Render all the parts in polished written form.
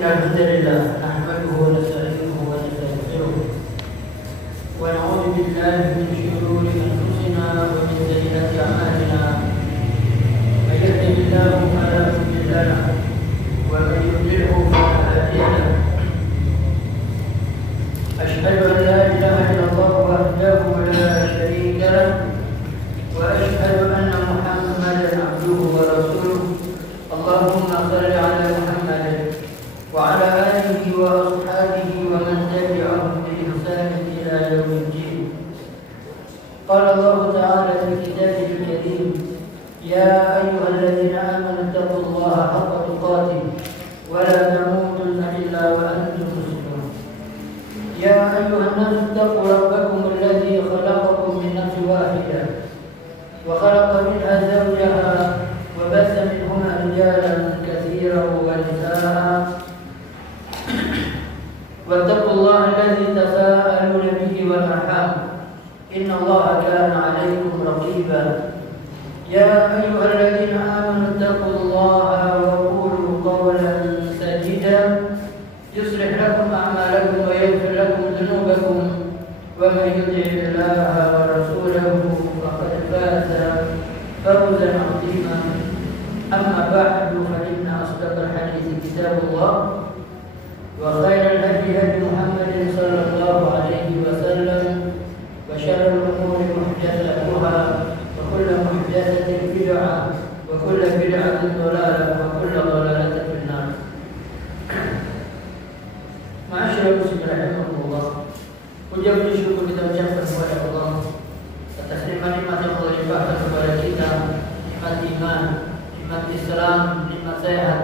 Alhamdulillah, nahmaduhu wa nasta'inuhu wa nastaghfiruh wa na'udzu billahi min shururi anfusina wa min sayyiati a'malina. May yahdihillahu fala mudilla lahu wa man yudlilhu fala hadiya lahu. Asyhadu an la ilaha illallah wahdahu la syarika lahu wa asyhadu anna Muhammadan 'abduhu wa rasuluh. Allahumma shalli 'ala Muhammadin وعلى آله وأصحابه ومن تبعهم بإحسان إلى يوم الدين. قال الله تعالى في كتابه الكريم: يا أيها الذين آمنوا اتقوا الله حق تقاته ولا تموتن إلا وأنتم مسلمون. يا أيها الناس اتقوا ربكم الذي خلقكم من نفس واحدة وخلق منها زوجها وبث منهما رجالا كثيرا ونساء واتقوا الله الذي تساءلون به والأرحام إن الله كان عليكم رقيبا. يا أيها الذين آمنوا اتقوا الله وقولوا قولا سديدا يصلح لكم أعمالكم ويغفر لكم ذنوبكم ومن يطع الله ورسوله فقد فاز فوزا عظيما. أما بعد فإن أصدق الحديث كتاب الله وخير الهدي هدي محمد صلى الله عليه وسلم وشر الأمور محدثاتها وكل محدثة بدعة وكل بدعة ضلالة وكل ضلالة في النار. Ma'asyiral muslimin rahimakumullah. Puja puji syukur kita ucapkan kepada Allah atas nikmat-nikmat yang Allah limpahkan kepada kita, nikmat iman, nikmat Islam, nikmat sehat.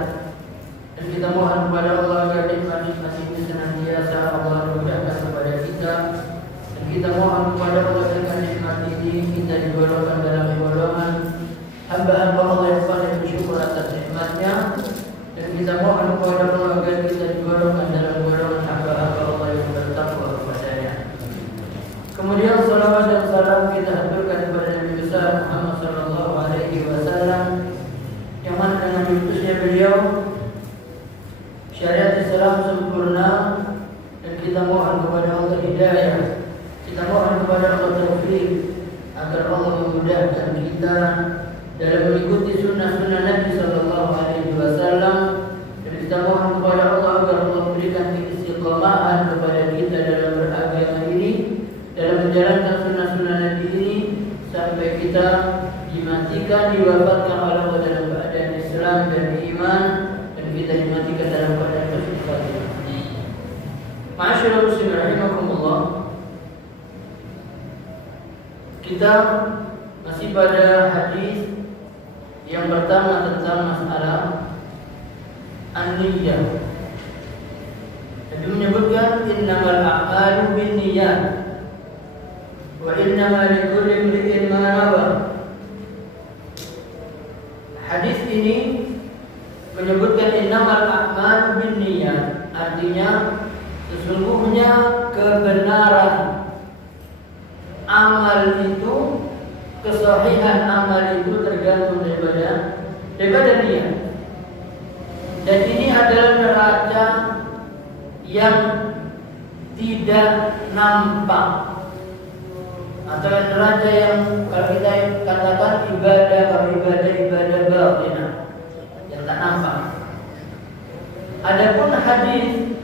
Dan kita mohon kepada Allah agar nikmat-nikmat ini senantiasa Allah limpahkan kepada kita. Dan kita mohon kepada Allah dengan nikmat ini kita digolongkan dalam golongan hamba-hamba Allah yang paling bersyukur atas nikmatnya. Dan kita mohon kepada Allah agar kita digolongkan dalam golongan hamba-hamba Allah yang bertakwa kepadanya. Kemudian salawat dan salam kita haturkan kepada Nabi besar Muhammad sallallahu alaihi wasallam yang mana dengan diutusnya beliau syariat Islam sempurna, dan kita mohon kepada Allah hidayah, kita mohon kepada Allah taufik agar Allah memudahkan kita dalam mengikuti sunnah-sunnah Nabi sallallahu alaihi wasallam, dan kita mohon kepada Allah agar Allah berikan keistiqomahan kepada kita dalam beragama ini, dalam menjalankan sunnah-sunnah Nabi ini sampai kita dimatikan, diwafatkan oleh Allah dalam keadaan Islam dan iman, dan kita dimatikan dalam keadaan husnul. Ma'asyiral muslimin rahimakumullah. Kita masih pada hadis yang pertama tentang masalah an-niyyah. Nabi menyebutkan innamal a'malu binniyat wa innamal likulli imri'in ma nawa. Hadis ini menyebutkan innamal a'malu binniyat, artinya sesungguhnya kebenaran amal itu, kesahihan amal itu tergantung daripada niat. Dan ini adalah neraca yang tidak nampak, atau neraca yang kalau kita katakan ibadah batinah yang tak nampak. Adapun hadis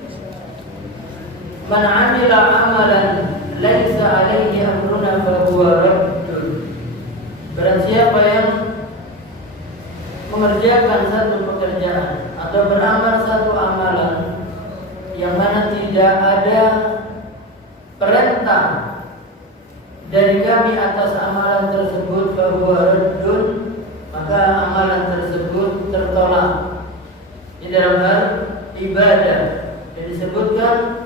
man 'amila 'amalan laisa 'alaihi amruna fa huwa raddun. Barang siapa yang mengerjakan satu pekerjaan atau beramal satu amalan yang mana tidak ada perintah dari kami atas amalan tersebut, fa huwa raddun, maka amalan tersebut tertolak. Di dalam hal ibadah yang disebutkan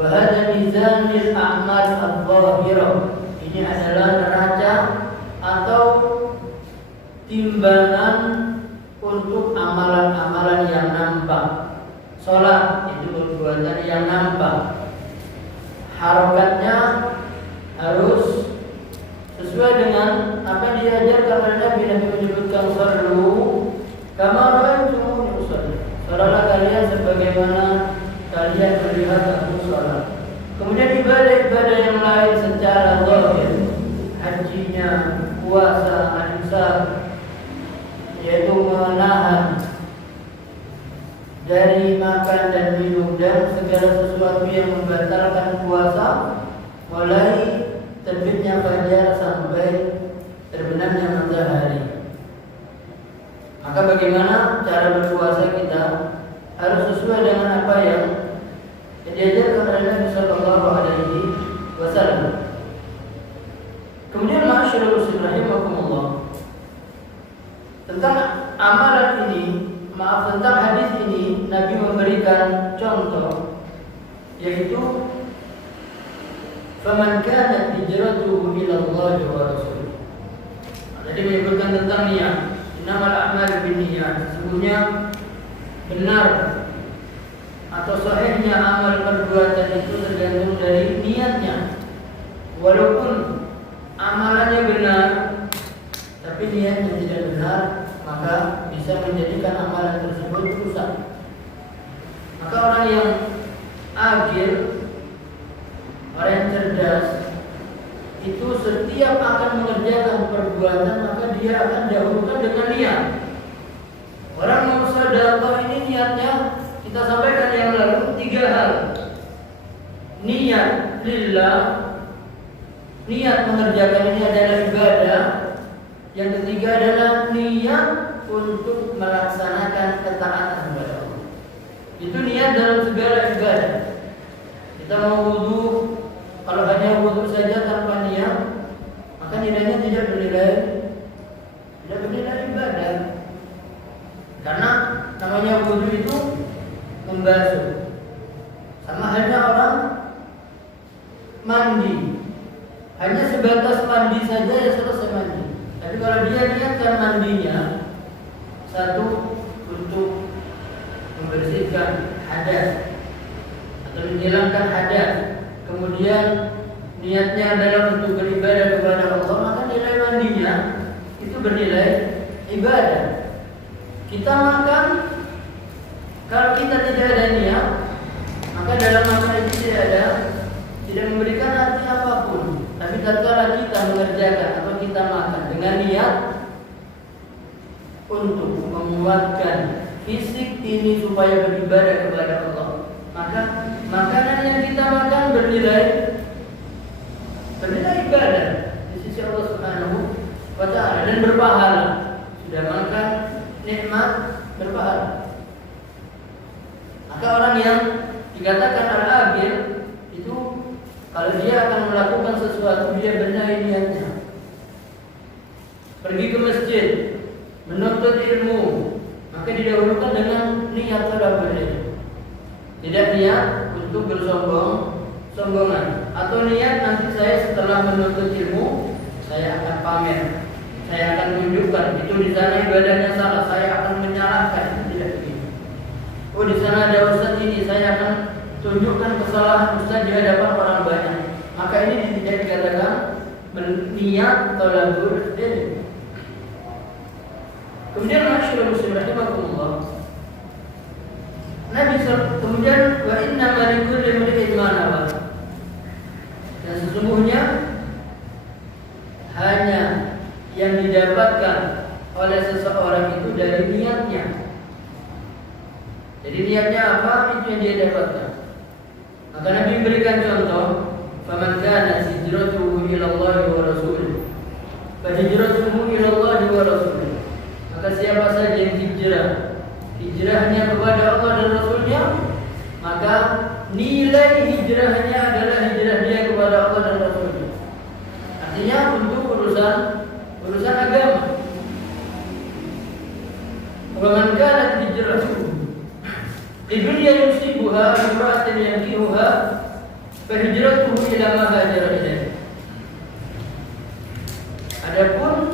Wa hadza mizanul a'mal adh-dhahirah. Ini adalah neraca atau timbangan untuk amalan-amalan yang nampak. Salat itu perbuatan yang nampak. Harokatnya harus sesuai dengan apa yang diajarkan oleh Nabi. Nabi menyebutkan sallu kama ra'aitumuni usalli. Salatlah kalian sebagaimana kalian melihat aku salat. Kemudian ibadah-ibadah yang lain secara zahir, hajinya, puasa, al-imsak, yaitu menahan dari makan dan minum dan segala sesuatu yang membatalkan puasa, mulai terbitnya fajar sampai terbenamnya matahari. Maka bagaimana cara berpuasa kita harus sesuai dengan apa yang diajarkan oleh Nabi sallallahu alaihi wasallam. Kemudian ma'asyiral muslimin rahimakumullah, tentang amalan ini, tentang hadis ini Nabi memberikan contoh, yaitu faman kanat hijratuhu ila Allah wa rasulih. Jadi menyebutkan tentang niat. Innamal a'malu binniyat. Sesungguhnya benar atau sahihnya amal perbuatan itu tergantung dari niatnya. Walaupun amalannya benar, tapi niatnya tidak benar, maka bisa menjadikan amalan tersebut rusak. Maka orang yang agil, orang yang cerdas, itu setiap akan mengerjakan perbuatan maka dia akan dahulukan dengan niat. Orang mau sedekah ini niatnya kita sampaikan yang lalu 3 hal. Niat lillah, niat mengerjakan ini adalah ibadah. Yang ketiga adalah niat untuk melaksanakan ketaatan kepada Allah. Itu niat dalam segala ibadah. Kita mau wudu, kalau hanya wudu saja tanpa niat, maka nilainya tidak bernilai ibadah. Karena namanya wudu itu membasuh. Sama halnya orang mandi, hanya sebatas mandi saja ya selesai mandi. Tapi kalau dia niatkan mandinya, satu untuk membersihkan hadas atau menghilangkan hadas, kemudian niatnya adalah untuk beribadah kepada Allah, maka nilai mandinya itu bernilai ibadah. Kita makan, kalau kita tidak ada niat, maka dalam makan itu tidak memberikan arti apapun. Tapi tatkala kita mengerjakan atau kita makan dengan niat untuk menguatkan fisik ini supaya beribadah kepada Allah, maka makanan yang kita makan bernilai ibadah di sisi Allah Subhanahu wa ta'ala dan berpahala. Sudah makan nikmat, berpahala. Maka orang yang dikatakan al-agil itu kalau dia akan melakukan sesuatu, dia benahi niatnya. Pergi ke masjid, menuntut ilmu, maka didahulukan dengan niat talabul ilm. Tidak niat untuk bersombongan atau niat nanti saya setelah menuntut ilmu saya akan pamer, saya akan tunjukkan itu di sana ibadahnya salah, saya akan menyalahkan. Itu tidak begitu. Oh, di sana ada ustaz ini, saya akan tunjukkan kesalahan ustaz di hadapan orang banyak. Maka ini tidak dikatakan niat talabul ilm. Kemudian masyaallah muslim rahimakumullah, Nabi kemudian wa inna malikul likulli ma nawa. Dan sesungguhnya hanya yang didapatkan oleh seseorang itu dari niatnya. Jadi niatnya apa, itu yang dia dapatkan. Maka Nabi memberikan contoh, faman kana hijratuhu ila Allah wa rasulih, fa hijratuhu ila Allah wa rasulih. Maka siapa saja yang hijrahnya kepada Allah dan Rasulnya, maka nilai hijrahnya adalah hijrah dia kepada Allah dan Rasulnya. Artinya untuk urusan agama. Waman kanat hijratuhu lidunya yusibuha imra'atin yankihuha Fahijratuhu ila ma hajara ilaih. Adapun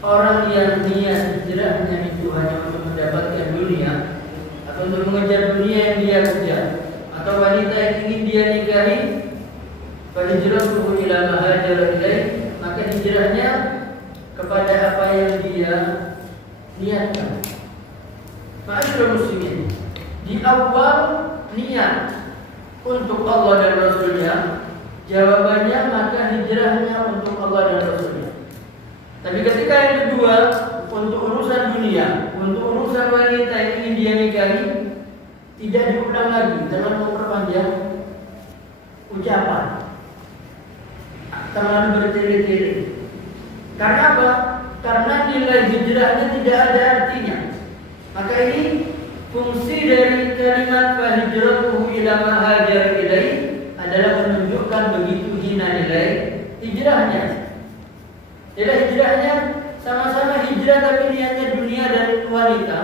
orang yang niat hijrahnya itu hanya untuk mendapatkan dunia atau untuk mengejar dunia yang dia kejar, atau wanita yang ingin dia nikahi, fahijratuhu ila ma hajara ilaih, maka hijrahnya kepada apa yang dia niatkan. Ma'asyiral muslimin, di awal niat untuk Allah dan Rasulnya, jawabannya maka hijrahnya untuk Allah dan Rasulnya. Tapi ketika yang kedua, untuk urusan dunia, untuk urusan wanita yang ingin dia nikahi, tidak diulang lagi dengan memperpanjang ucapan, terlalu bertele-tele. Karena apa? Karena nilai hijrahnya tidak ada artinya. Maka ini fungsi dari kalimat fahijratuhu ila ma hajara ilaih adalah menunjukkan begitu hina nilai hijrahnya. Jadi hijrahnya sama-sama hijrah tapi niatnya dunia dan wanita.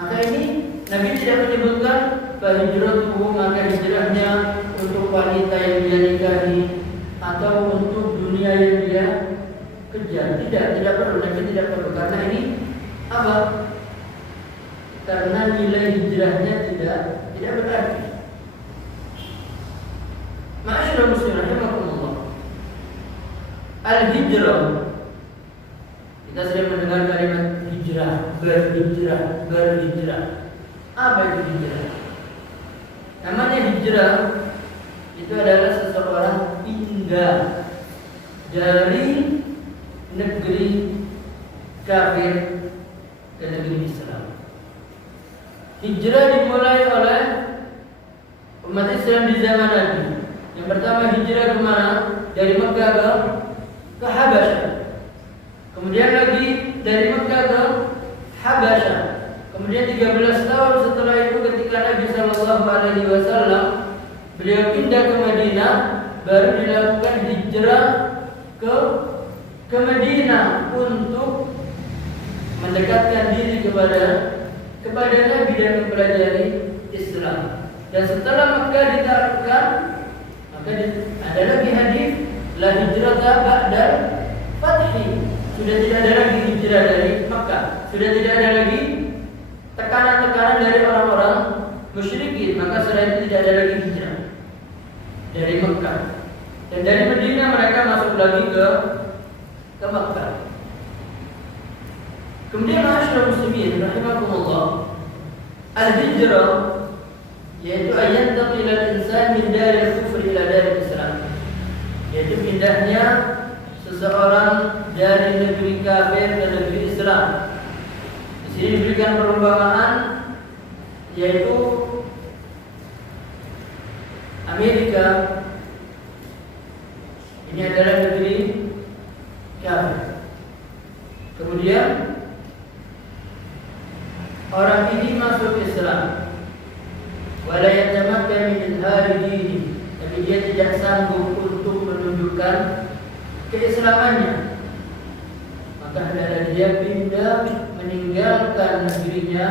Maka ini Nabi tidak menyebutkan fahijratuhu maka hijrahnya untuk wanita yang dia nikahi atau untuk dunia yang dia kejar. Tidak perlu. Nabi tidak perlu. Karena ini apa? Karena nilai hijrahnya tidak berarti. Ma'asyiral muslimin rahimakumullah. Al-hijrah, kita sering mendengar kalimat hijrah, berhijrah. Apa itu hijrah? Namanya hijrah itu adalah seseorang pindah dari negeri kafir ke negeri Islam. Hijrah dimulai oleh umat Islam di zaman Nabi. Yang pertama hijrah kemana? Dari Mekah ke Habasyah. Kemudian lagi dari Mekah ke Habasyah. Kemudian 13 tahun setelah itu ketika Nabi SAW beliau pindah ke Madinah, baru dilakukan hijrah ke Madinah untuk mendekatkan diri kepada Nabi dan mempelajari Islam. Dan setelah Mekah ditaklukkan, maka ada lagi hadis la hijrata ba'dal fathi. Sudah tidak ada lagi hijrah dari Mekah. Sudah tidak ada lagi tekanan-tekanan dari orang-orang musyrikin. Maka setelah itu tidak ada lagi hijrah dari Mekah. Dan dari Madinah mereka masuk lagi ke Mekah. Kemudian ma'asyiral muslimin rahimakumullah, al-hijrah yaitu ayat taqilal insan min daril kufr ila daril Islam, yaitu pindahnya seseorang dari negeri kafir ke negeri Islam. Di sini diberikan perumpamaan yaitu Amerika ini adalah negeri kafir. Kemudian orang ini masuk Islam, wala yatamakkan min izhari dini, tapi dia tidak sanggup untuk menunjukkan keislamannya. Maka hendaklah dia pindah meninggalkan negerinya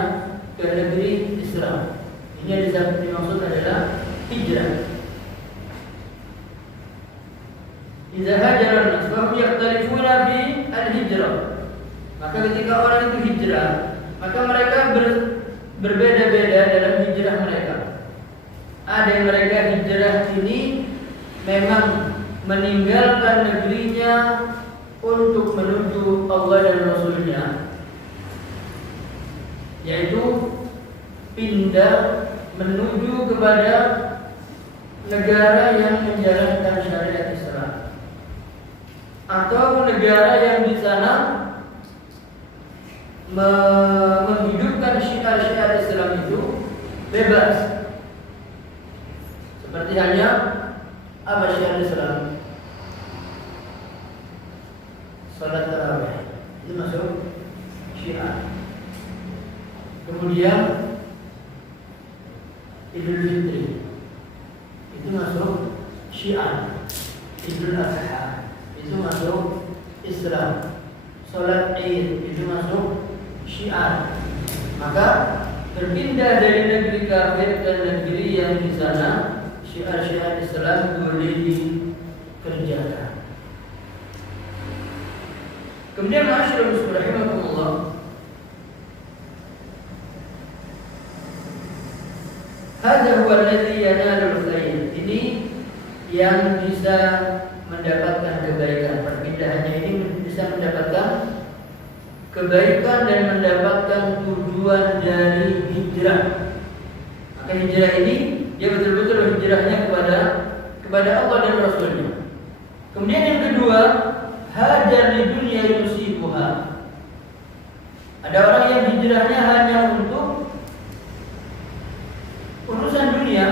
ke negeri Islam. Ini yang dimaksud adalah hijrah. Idza hajara an-nas wa hum yakhtalifuna fi al-hijrah. Maka ketika orang itu hijrah, maka mereka berbeda-beda dalam hijrah mereka. Ada yang mereka hijrah ini memang meninggalkan negerinya untuk menuju Allah dan Rasulnya, yaitu pindah menuju kepada negara yang menjalankan syariat Islam, atau negara yang di sana menghidupkan syiar-syiar Islam itu bebas. Seperti halnya apa syiar Islam? Salat tarawih itu masuk syiar. Kemudian Idul Fitri itu masuk syiar. Idul Adha itu masuk Islam. Salat Id itu masuk syiar. Maka berpindah dari negeri kafir ke negeri yang di sana syiar-syiar Islam boleh dikerjakan. Kemudian ma'asyiral muslimin rahimakumullah, hadza huwa alladhi yanalul khair. Ini yang bisa mendapatkan kebaikan. Perpindahannya ini bisa mendapatkan kebaikan dan mendapatkan tujuan dari hijrah. Maka hijrah ini dia betul-betul hijrahnya kepada Allah dan Rasulnya. Kemudian yang kedua, hajar di dunia yusibuha. Ada orang yang hijrahnya hanya untuk urusan dunia.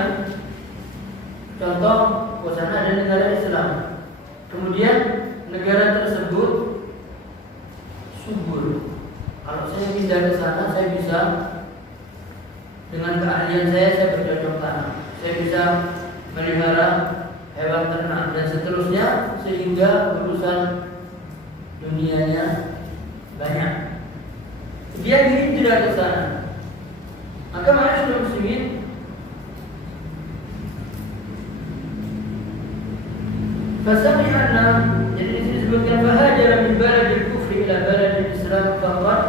Contoh, sana ada negara Islam, kemudian negara tersebut subur. Kalau saya pindah ke sana, saya bisa dengan keahlian saya bercocok tanam, saya bisa melihara hewan ternak dan seterusnya, sehingga urusan dunianya banyak. Dia hijrah ke sana. Maka ma'asyiral muslimin, fasami'na, jadi di sini disebutkan fahajara min baladil kufri ila baladil Islam faqat.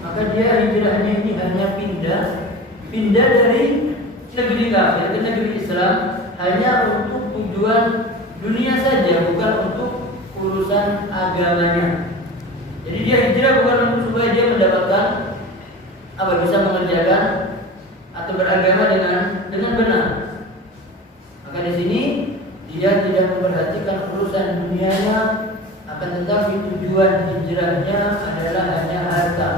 Maka dia hijrahnya ini hanya pindah dari negeri kafir ke negeri Islam hanya untuk tujuan dunia saja, bukan untuk urusan agamanya. Jadi dia hijrah bukan untuk supaya dia mendapatkan bisa mengerjakan atau beragama dengan benar. Maka di sini dia tidak memperhatikan urusan dunianya, akan tetapi tujuan hijrahnya adalah hanya harta.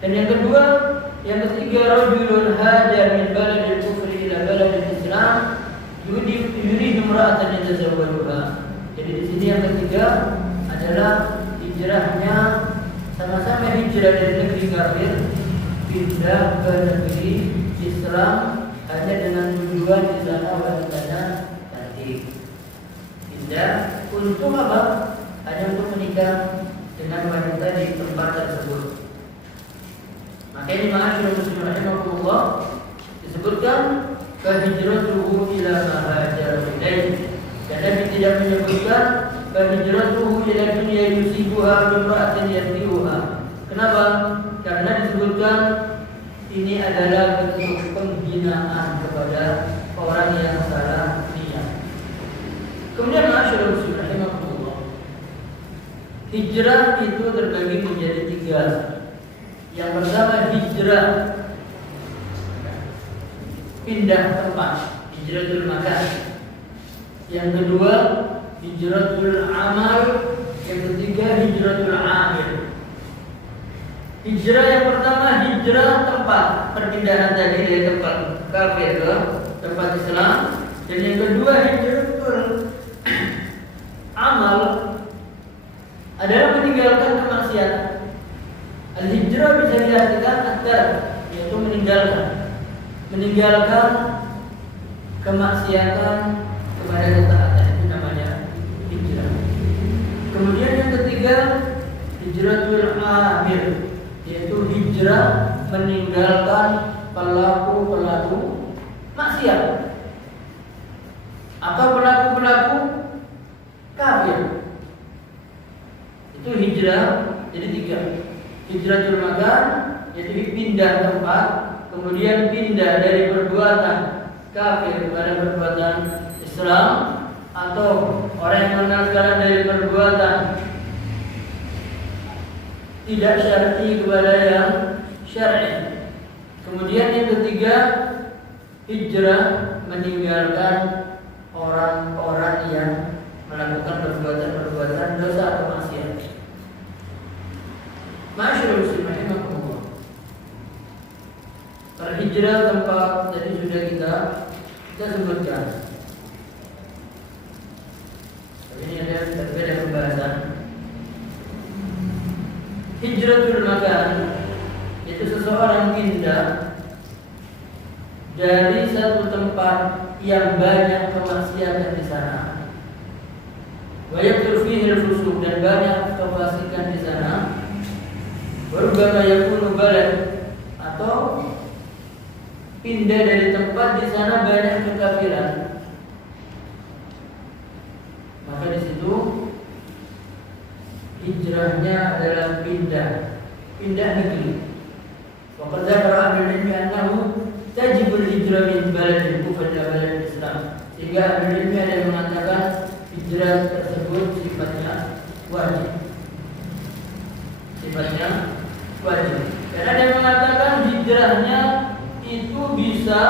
Dan yang ketiga, rajulun hajar min baladil kufri ila baladil Islam yuridu imra'atan yatazawwajuha. Jadi di sini yang ketiga adalah hijrahnya sama-sama hijrah dari negeri kafir pindah ke negeri Islam hanya dengan tujuan di sana wanitanya cantik. Pindah untuk apa? Hanya untuk menikah dengan wanita di tempat tersebut. Maka ini ma'asyiral muslimin rahimakumullah disebutkan fahijratuhu ila ma hajara ilaihi. Dan Nabi tidak menyebutkan fahijratuhu ila dunya yusibuha bimra'atin yati'uha. Kenapa? Karena disebutkan ini adalah bentuk penghinaan kepada orang yang salah niat. Kemudian ma'asyiral muslimin rahimakumullah, hijrah itu terbagi menjadi 3. Yang pertama hijrah pindah tempat, hijratul makan. Yang kedua hijratul amal. Yang ketiga hijratul amil. Hijrah yang pertama hijrah tempat, perpindahan tadi dari tempat kafir ke tempat Islam. Dan yang kedua hijratul amal adalah meninggalkan kemaksiatan. Al-hijrah bisa diartikan akar, yaitu meninggalkan kemaksiatan kepada ketaatan, itu namanya hijrah. Kemudian yang ketiga hijratul amil, yaitu hijrah meninggalkan pelaku-pelaku maksiat atau pelaku-pelaku kafir. Itu hijrah jadi 3. Hijratul makan, yaitu pindah tempat, kemudian pindah dari perbuatan kafir kepada perbuatan Islam, atau orang yang mengenal sekarang dari perbuatan tidak syar'i kepada yang syar'i. Kemudian yang ketiga hijrah meninggalkan orang-orang yang melakukan perbuatan-perbuatan dosa atau maksiat. Ma'asyiral muslimin rahimakumullah, berhijrah tempat tadi sudah kita sebutkan. Ini ada berbeda pembahasan. Hijratul makan, yaitu seseorang pindah dari satu tempat yang banyak kemaksiatan di sana, wa yakthur fihi al-fusuq, dan banyak kefasikan di sana. Warubbama yakunu balad, atau pindah dari tempat di sana banyak kekafiran, maka di situ hijrahnya adalah pindah negeri. Wa qad dzakara ahlul ilmi annahu tajibul hijrah min baladil kufr ila baladil Islam. Sehingga ahlul ilmi ada yang mengatakan hijrah tersebut sifatnya wajib. Karena ada yang mengatakan hijrahnya itu bisa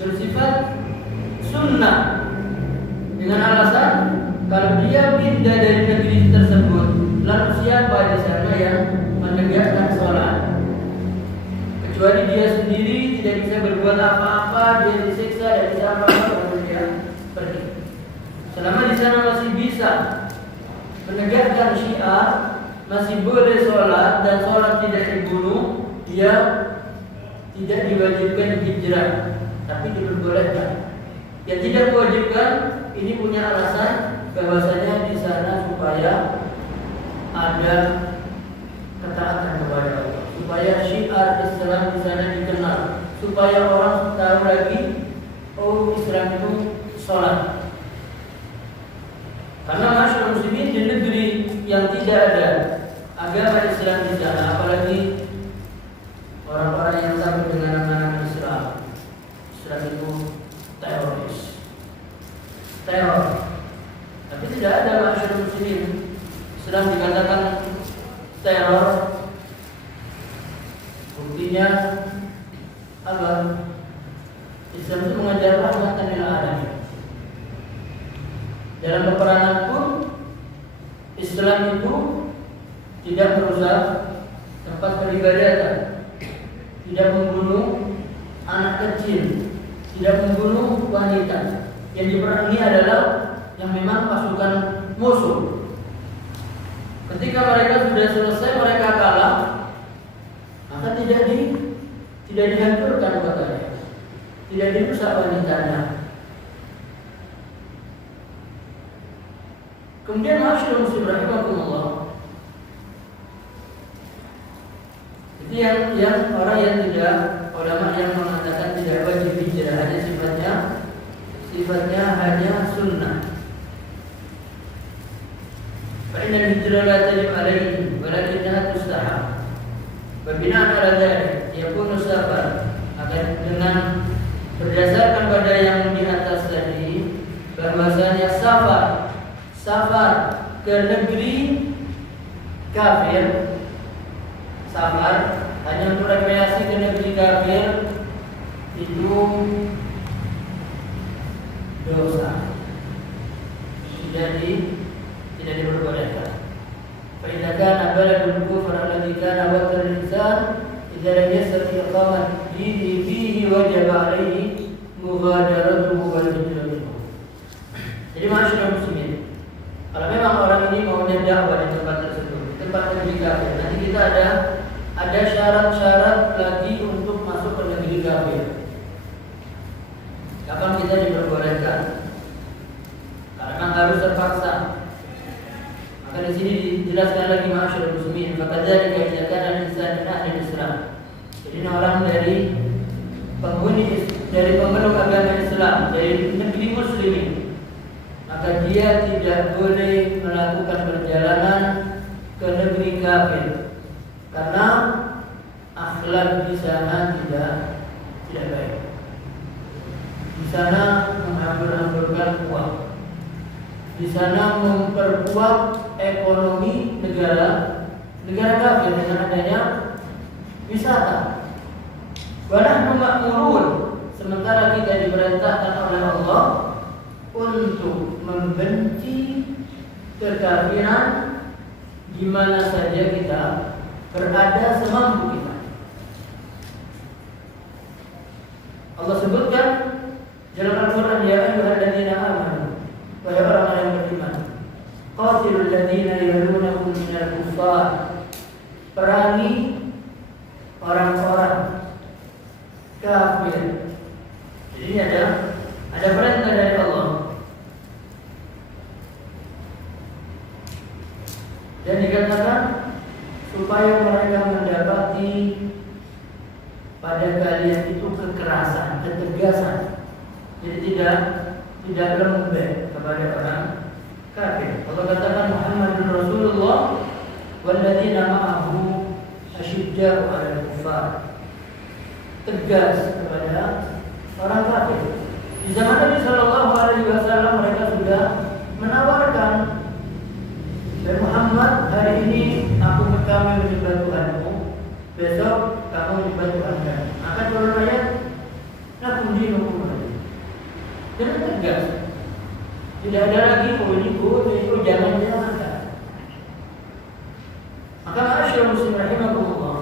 bersifat sunnah dengan alasan kalau dia pindah dari negeri tersebut, lalu siapa di sana yang menegakkan sholat? Kecuali dia sendiri tidak bisa berbuat apa-apa, dia disiksa dan bisa apa-apa, lalu dia pergi. Selama di sana masih bisa menegakkan syiar, masih boleh sholat dan sholat tidak dibunuh, dia tidak diwajibkan hijrah, tapi diperbolehkan. Yang tidak diwajibkan ini punya alasan bahwasanya di sana supaya ada ketaatan kepada Allah, supaya syiar Islam di sana dikenal, supaya orang tahu lagi oh Islam itu sholat. Karena masyarakat muslimin di negeri yang tidak ada agama Islam di sana, apalagi orang-orang yang takut dengan nama Islam itu teror. Tapi tidak ada masyarakat muslimin Islam dikatakan teror. Buktinya apa? Islam itu mengajar rahmatan lil alamin. Dalam peperangan pun Islam itu tidak merusak tempat peribadatan, tidak membunuh anak kecil, tidak membunuh wanita. Yang diperangi adalah yang memang pasukan musuh. Ketika mereka sudah selesai, mereka kalah, maka tidak dihancurkan kotanya, tidak dirusak wanitanya. Kemudian masyarakat muslim rahimahumullah, itu yang orang yang tidak, ulama yang mengatakan tidak wajib hijrah, hanya sifatnya hanya sunnah. فإن الهجرة لا تجب عليه ولكنها تستحب. فبناء على ذلك يكون سفر, akan dengan berdasarkan pada yang di atas tadi, bahwasanya safar ke negeri kafir, safar hanya untuk rekreasi ke negeri kafir itu dosa, tidak diperbolehkan. Fa idza kana baladul kufr alladhi kana waqta al-insan idza lam yastati iqamat dinihi fihi wajaba alayhi mughadaratuhu wal hijrah. Jadi masyarakat muslimin, kalau memang orang ini mau dakwah di tempat tersebut, tempat negeri kafir, nanti kita ada syarat-syarat lagi untuk masuk ke negeri kafir. Kapan kita diperbolehkan? Karena harus terpaksa. Maka di sini dijelaskan lagi masyarakat muslimin, fakadzalika idza kana al-insan min ahli Islam. Jadi orang dari pemeluk agama Islam, dari negeri muslimin, maka dia tidak boleh melakukan perjalanan ke negeri kafir karena akhlak di sana tidak baik. Di sana menghambur-hamburkan uang. Di sana memperkuat ekonomi negara kafir dengan adanya wisata. Wa nahnu ma'murun, sementara kita diperintahkan oleh Allah untuk membenci kekafiran di mana saja kita berada semampu kita. Allah sebutkan dalam Al-Quran, ya ayyuhalladzina amanu, wahai orang yang beriman, qatilul ladzina yalunakum minal kuffar, perangi orang-orang kafir. Jadi ada perintah dari Allah. Dan dikatakan supaya mereka mendapati pada kalian itu kekerasan. ketegasan. Jadi tidak lembek kepada orang kafir. Allah katakan Muhammadur Rasulullah walladzina ma'ahu asyidda'u 'alal kuffar. Tegas kepada orang kafir. Di zaman Nabi sallallahu alaihi wasallam mereka sudah menawarkan, "Dan Muhammad, hari ini kami menyembah Tuhanmu, besok kamu menyembah Tuhan kami." Maka turun ayat, "Lakum dinukum waliy." Dengan tegas. Tidak ada lagi itu jangan. Maka ma'asyiral muslimin rahimakumullah.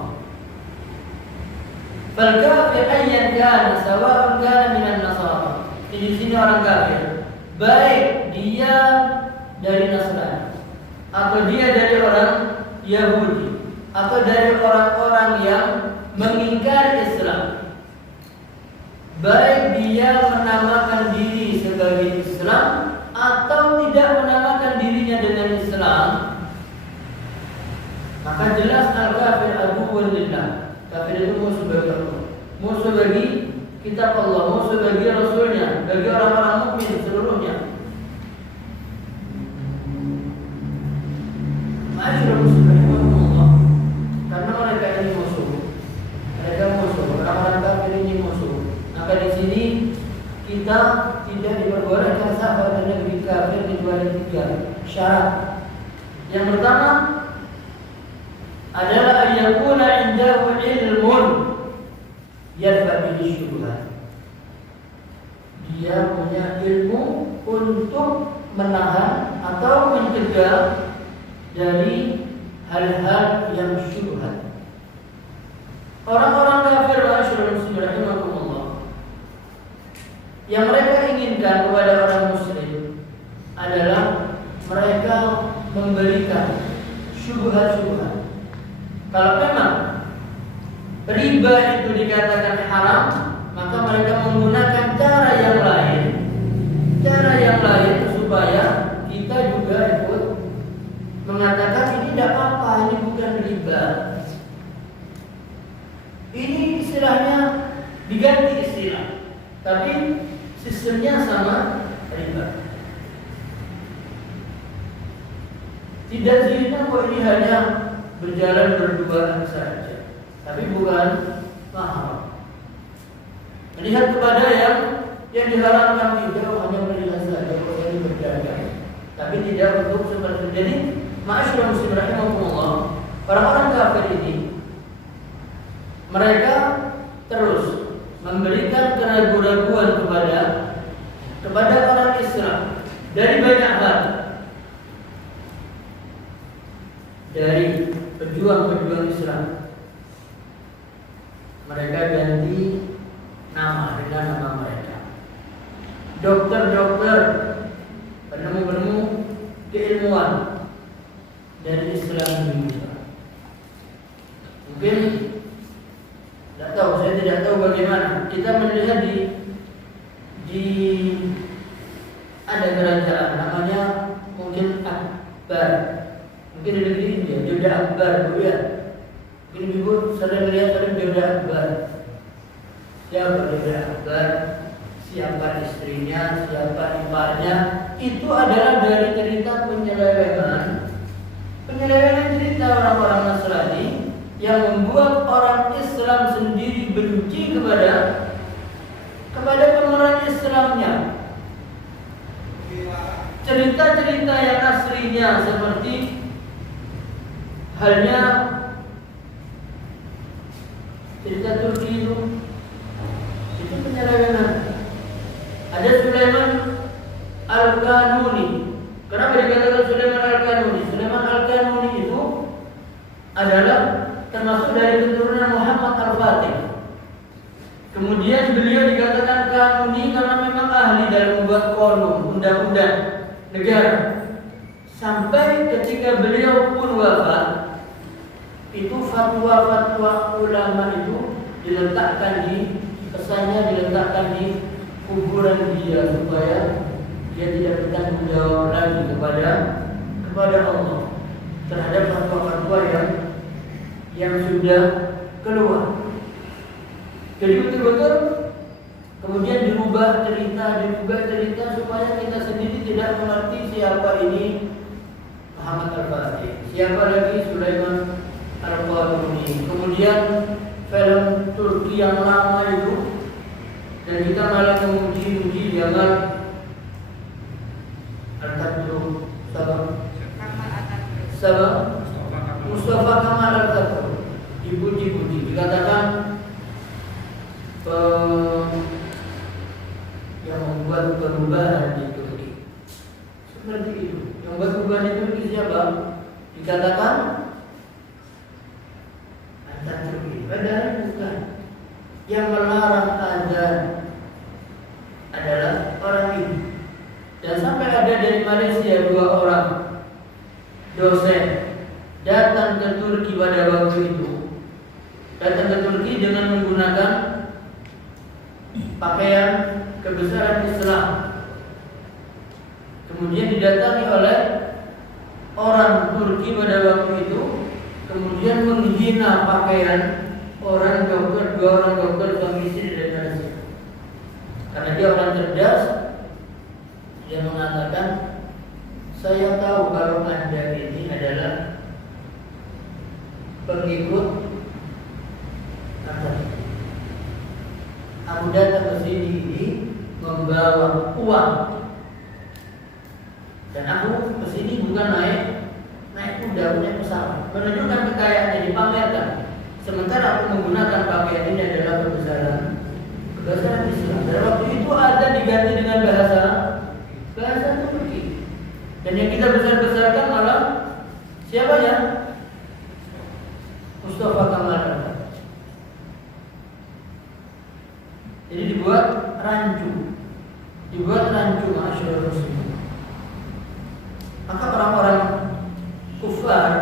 Fal kafir ayyan kana sawa'un kana minan nasara. Di sini orang kafir, baik dia dari Nasrani atau dia dari orang Yahudi atau dari orang-orang yang mengingkari Islam, baik dia menamakan diri sebagai Islam atau tidak menamakan dirinya dengan Islam, maka jelas al-kafir aduwwun lillah. Kafir itu musuh bagi Allah, musuh bagi kitab Allah, musuh bagi Rasulnya, bagi orang-orang mukmin seluruhnya. Ma'asyiral muslimin rahimakumullah. Karena mereka ini musuh, orang-orang kafir ini musuh. Maka di sini kita tidak diperbolehkan sahabat negeri kafir kecuali 3 syarat. Yang pertama adalah ayyakuna indahu ilmun yarfa bihi syubhat. Dia punya ilmu untuk menahan atau mencegah dari hal-hal yang syubhat. Orang-orang kafir ma'asyiral muslimin rahimakumullah, yang mereka inginkan kepada orang muslim adalah mereka memberikan syubhat-syubhat. Kalau memang riba itu dikatakan haram, maka mereka menggunakan cara yang lain supaya kita juga ikut mengatakan ini tidak apa-apa, ini bukan riba. Ini istilahnya diganti istilah, tapi sistemnya sama riba. Tidak zina kok, ini hanya berjalan berduaan saja, tapi bukan mahal. Melihat kepada yang diharamkan, tidak hanya melihat saja, ini berdagang, tapi tidak untuk seperti itu. Jadi ma'asyiral muslimin rahimakumullah, orang-orang kafir ini mereka terus memberikan keraguan-keraguan kepada orang Islam dari banyak hal. Dari pejuang-pejuang Islam, mereka ganti nama dengan nama mereka. Dokter-dokter, penemu-penemu keilmuan dari Islam juga. Mungkin tidak tahu, saya tidak tahu bagaimana. Kita melihat di ada kerajaan namanya mungkin Akbar. Mungkin di negeri India, Joda Akbar, Bu ya. Mungkin ibu sering lihat Joda Akbar. Siapa Joda Akbar? Siapa istrinya? Siapa iparnya? Itu adalah dari cerita penyelewengan cerita orang-orang Nasrani yang membuat orang Islam sendiri benci kepada pemeran Islamnya. Cerita-cerita yang aslinya seperti halnya cerita Turki itu penyelewengan. Ada Sulaiman Al-Kanuni. Kenapa dikatakan Sulaiman Al-Kanuni? Sulaiman Al-Kanuni itu adalah termasuk dari keturunan Muhammad Al-Fatih. Kemudian beliau dikatakan Kanuni karena memang ahli dalam membuat kolom undang-undang negara. Sampai ketika beliau pun wafat, itu fatwa-fatwa ulama itu diletakkan diletakkan di kuburan dia supaya dia tidak bertanggung jawab lagi kepada Allah terhadap fatwa-fatwa yang sudah keluar. Jadi betul-betul kemudian dirubah cerita supaya kita sendiri tidak mengerti siapa ini Muhammad Al-Fatih, siapa lagi Sulaiman Al-Qaduni. Kemudian film Turki yang lama itu, dan kita malah memuji-muji Jamal Atatürk, Mustafa Kemal Atatürk, dipuji-puji, dikatakan yang membuat perubahan di Turki. Seperti itu. Yang membuat perubahan di Turki siapa? Dikatakan Atatürk. Padahal bukan. Yang melarang azan adalah orang ini. Dan sampai ada dari Malaysia 2 orang dosen datang ke Turki pada waktu itu. Datang ke Turki dengan menggunakan pakaian kebesaran Islam. Kemudian didatangi oleh orang Turki pada waktu itu, kemudian menghina pakaian orang dokter, 2 orang dokter suami istri dari Malaysia. Karena dia orang cerdas, dia mengatakan, saya tahu kalau Anda ini adalah pengikut Atatürk. Aku datang ke sini ini membawa uang, dan aku ke sini bukan naik kuda, punya pesawat, menunjukkan kekayaannya, dipamerkan. Sementara aku menggunakan pakaian ini adalah kebesaran Islam. Dan waktu itu ada diganti dengan bahasa Turki. Dan yang kita besar-besarkan malah siapa ya? Mustafa Kemal Atatürk. Jadi dibuat rancu, masyaallah muslimin. Maka orang-orang kufar,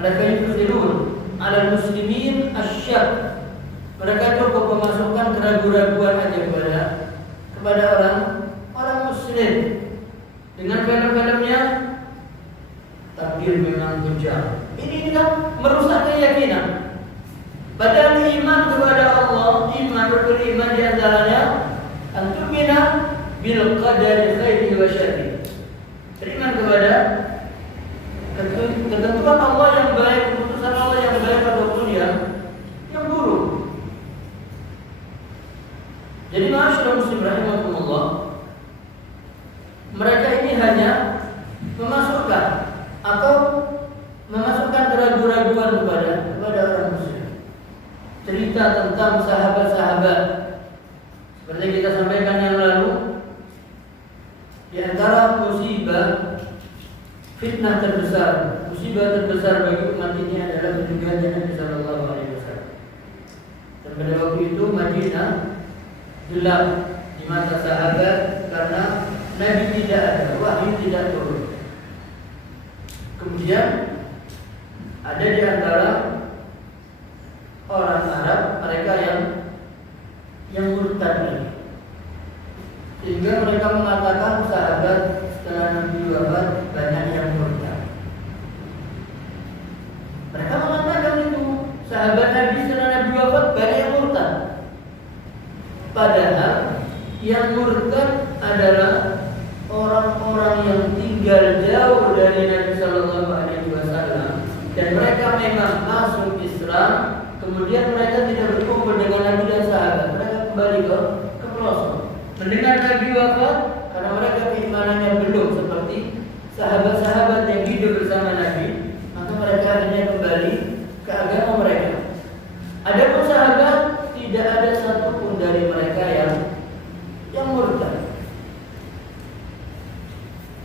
mereka yufsirun ala muslimin asyak. Mereka cukup memasukkan keraguan-keraguan aja kepada orang muslim dengan film-filmnya. Takdir memang kejam. Ini kan merusak keyakinan. Padahal iman kepada Allah, beriman di antaranya antumina bil qadari khairi wa syarri. Beriman kepada ketentuan Allah yang baik, keputusan Allah yang baik ataupun yang buruk. Jadi ma'asyiral muslimin rahimakumullah, mereka ini hanya memasukkan keraguan-keraguan kepada orang muslim. Cerita tentang sahabat-sahabat, seperti kita sampaikan yang lalu, di antara musibah fitnah terbesar, musibah terbesar bagi umat ini adalah meninggalnya Nabi sallallahu alaihi wasallam. Dan pada waktu itu Madinah gelap di mata sahabat karena Nabi tidak ada, wahyu tidak turun. Kemudian ada di antara orang Arab mereka yang murtad lagi, sehingga mereka mengatakan sahabat setelah Nabi wafat banyak yang murtad. Mereka mengatakan itu, sahabat Nabi setelah Nabi wafat banyak yang murtad. Padahal yang murtad adalah orang-orang yang tinggal jauh dari Nabi Sallallahu Alaihi Wasallam dan mereka memang masuk Islam. Kemudian mereka tidak berkumpul dengan Nabi dan sahabat. Mereka kembali ke pelosok. Mendengar Nabi wafat, karena mereka keimanannya belum seperti sahabat-sahabat yang hidup bersama Nabi, maka mereka akhirnya kembali ke agama mereka. Adapun sahabat, tidak ada satupun dari mereka yang murtad.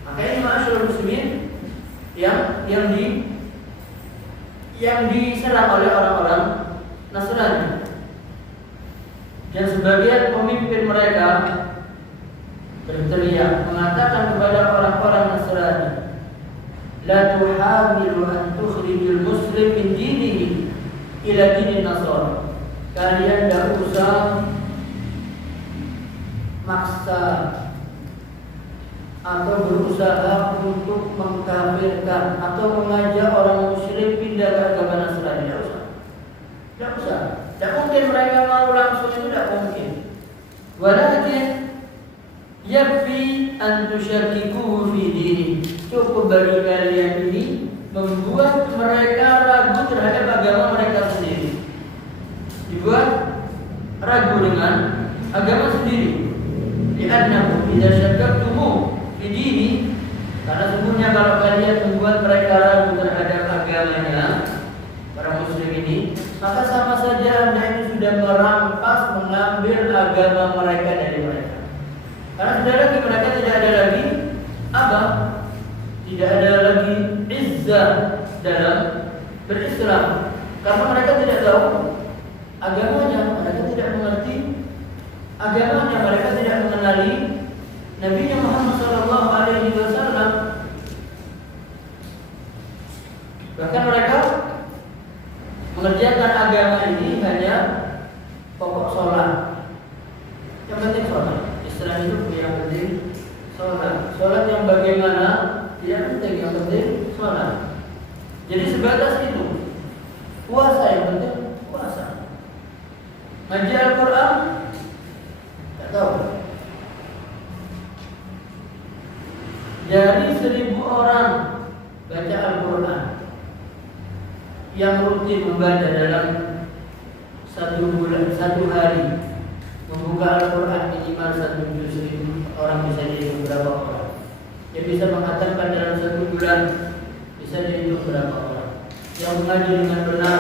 Maka ini ma'asyiral muslimin yang diserang oleh orang-orang Nasrani. Dan sebagian pemimpin mereka berteriak mengatakan kepada orang-orang Nasrani, la tuhawilu an tukhrijul muslim min dinihi ila dinin Nasara. Kalian tidak usah maksa atau berusaha untuk mengkafirkan atau mengajak orang musyrik pindah ke agama Nasrani. Tidak usah. Tidak mungkin mereka mau langsung, itu tidak mungkin. Walakin yakfi an tusyakkiku fi dini. Cukup bagi kalian ini membuat mereka ragu terhadap agama mereka sendiri. Dibuat ragu dengan agama sendiri. Li'annahu idza syakkaktumu fi dini, karena sesungguhnya kalau kalian membuat mereka ragu terhadap agamanya para muslim ini, maka sama saja Anda ini sudah merampas, mengambil agama mereka dari mereka. Karena sudah lagi mereka tidak ada lagi apa? Tidak ada lagi izzah dalam berislam, karena mereka tidak tahu agamanya, mereka tidak mengerti agamanya, mereka tidak mengenali Nabi Muhammad sallallahu alaihi wasallam. Bahkan mereka mengerjakan agama ini hanya pokok sholat. Yang penting sholat. Islam itu yang penting sholat. Sholat yang bagaimana tidak penting, yang penting sholat. Jadi sebatas itu. Puasa yang penting puasa. Ngaji Al-Quran tak tahu. Dari 1.000 orang baca Al-Quran yang rutin membaca dalam satu hari, membuka Al-Quran minimal 1 juz, orang bisa dihitung berapa orang. Yang bisa mengatakan dalam 1 bulan bisa dihitung berapa orang. Yang mengaji dengan benar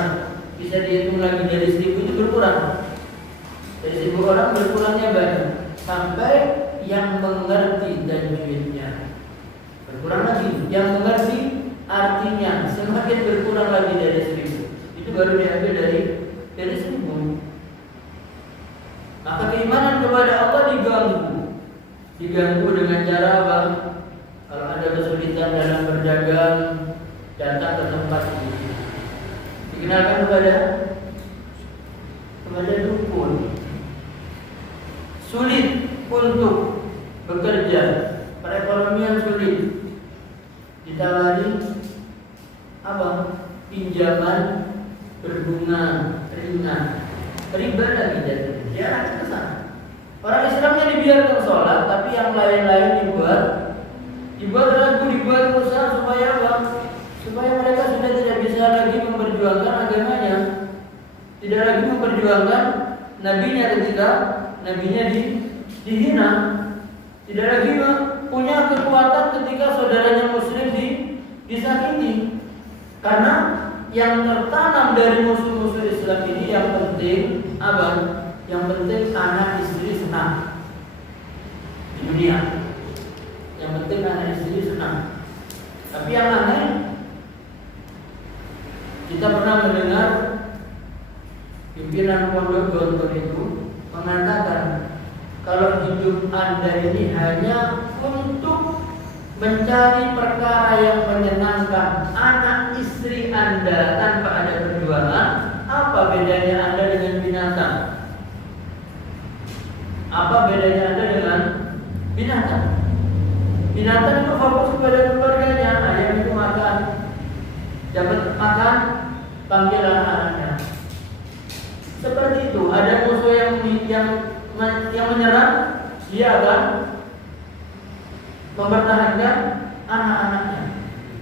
bisa dihitung lagi dari 1.000 itu berkurang. Dari 1.000 orang berkurangnya banyak, sampai yang mengerti tajwidnya berkurang lagi, yang mengerti artinya semakin berkurang lagi dari 1.000. Itu baru diambil dari 1.000. Maka keimanan kepada Allah diganggu dengan cara apa? Kalau ada kesulitan dalam berdagang, datang ke tempat ini, dikenalkan kepada dukun. Sulit untuk bekerja, perekonomian sulit, ditawari apa? Pinjaman berbunga ringan, riba lagi jadi. Dia akan ke sana. Orang Islamnya dibiarkan sholat, tapi yang lain-lain dibuat ragu, dibuat rusak supaya apa? Supaya mereka sudah tidak bisa lagi memperjuangkan agamanya, tidak lagi memperjuangkan nabinya ketika nabinya dihina, tidak lagi punya kekuatan ketika saudaranya muslim disakiti. Karena yang tertanam dari musuh-musuh Islam ini yang penting apa? Yang penting anak istri senang di dunia. Yang penting anak istri senang. Tapi yang aneh, kita pernah mendengar pimpinan pondok Gontor itu mengatakan kalau hidup Anda ini hanya untuk mencari perkara yang menyenangkan anak istri Anda tanpa ada perjuangan, apa bedanya Anda dengan binatang? Apa bedanya Anda dengan binatang? Binatang itu fokus kepada keluarganya, ayam itu makan, dapat makan, panggil anak-anaknya. Seperti itu, ada musuh yang menyerang, dia akan mempertahankan anak-anaknya,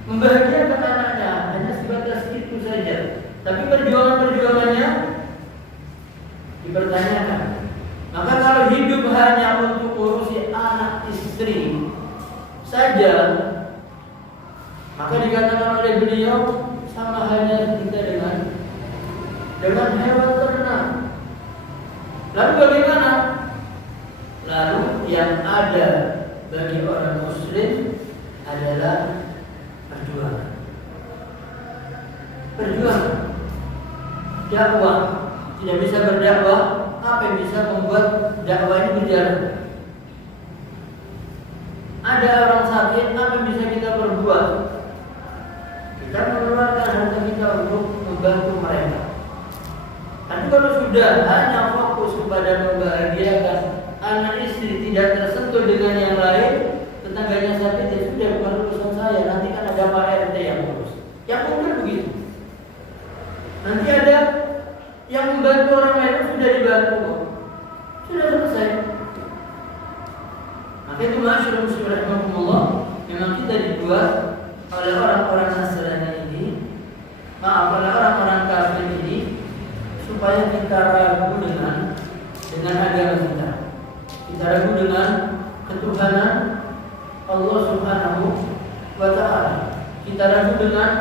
membahagiakan anaknya, hanya sebatas itu saja. Tapi perjuangannya dipertanyakan. Maka kalau hidup hanya untuk urusi anak istri saja, maka dikatakan oleh beliau sama halnya kita dengan hewan ternak. Lalu bagaimana? Lalu yang ada bagi orang muslim adalah perjuangan, dakwah. Tidak bisa berdakwah, apa yang bisa membuat dakwah ini berjalan? Ada orang sakit, apa yang bisa kita perbuat? Kita mengeluarkan harta kita untuk membantu mereka. Tapi kalau sudah hanya fokus kepada membahagiakan anak istri, tidak tersentuh dengan yang lain, tetangganya sakit, ya sudah, bukan urusan saya. Nanti kan ada Pak RT yang urus. Yang mungkin begitu. Nanti ada yang membantu orang lain, sudah dibantu, sudah selesai. Maka itu masyarakat muslim rahimahumullah, memang kita dibuat oleh orang-orang Nasrani ini, oleh orang-orang kafir ini, supaya kita ragu dengan agama kita. Kita ragu dengan ketuhanan Allah Subhanahu wa Ta'ala. Kita ragu dengan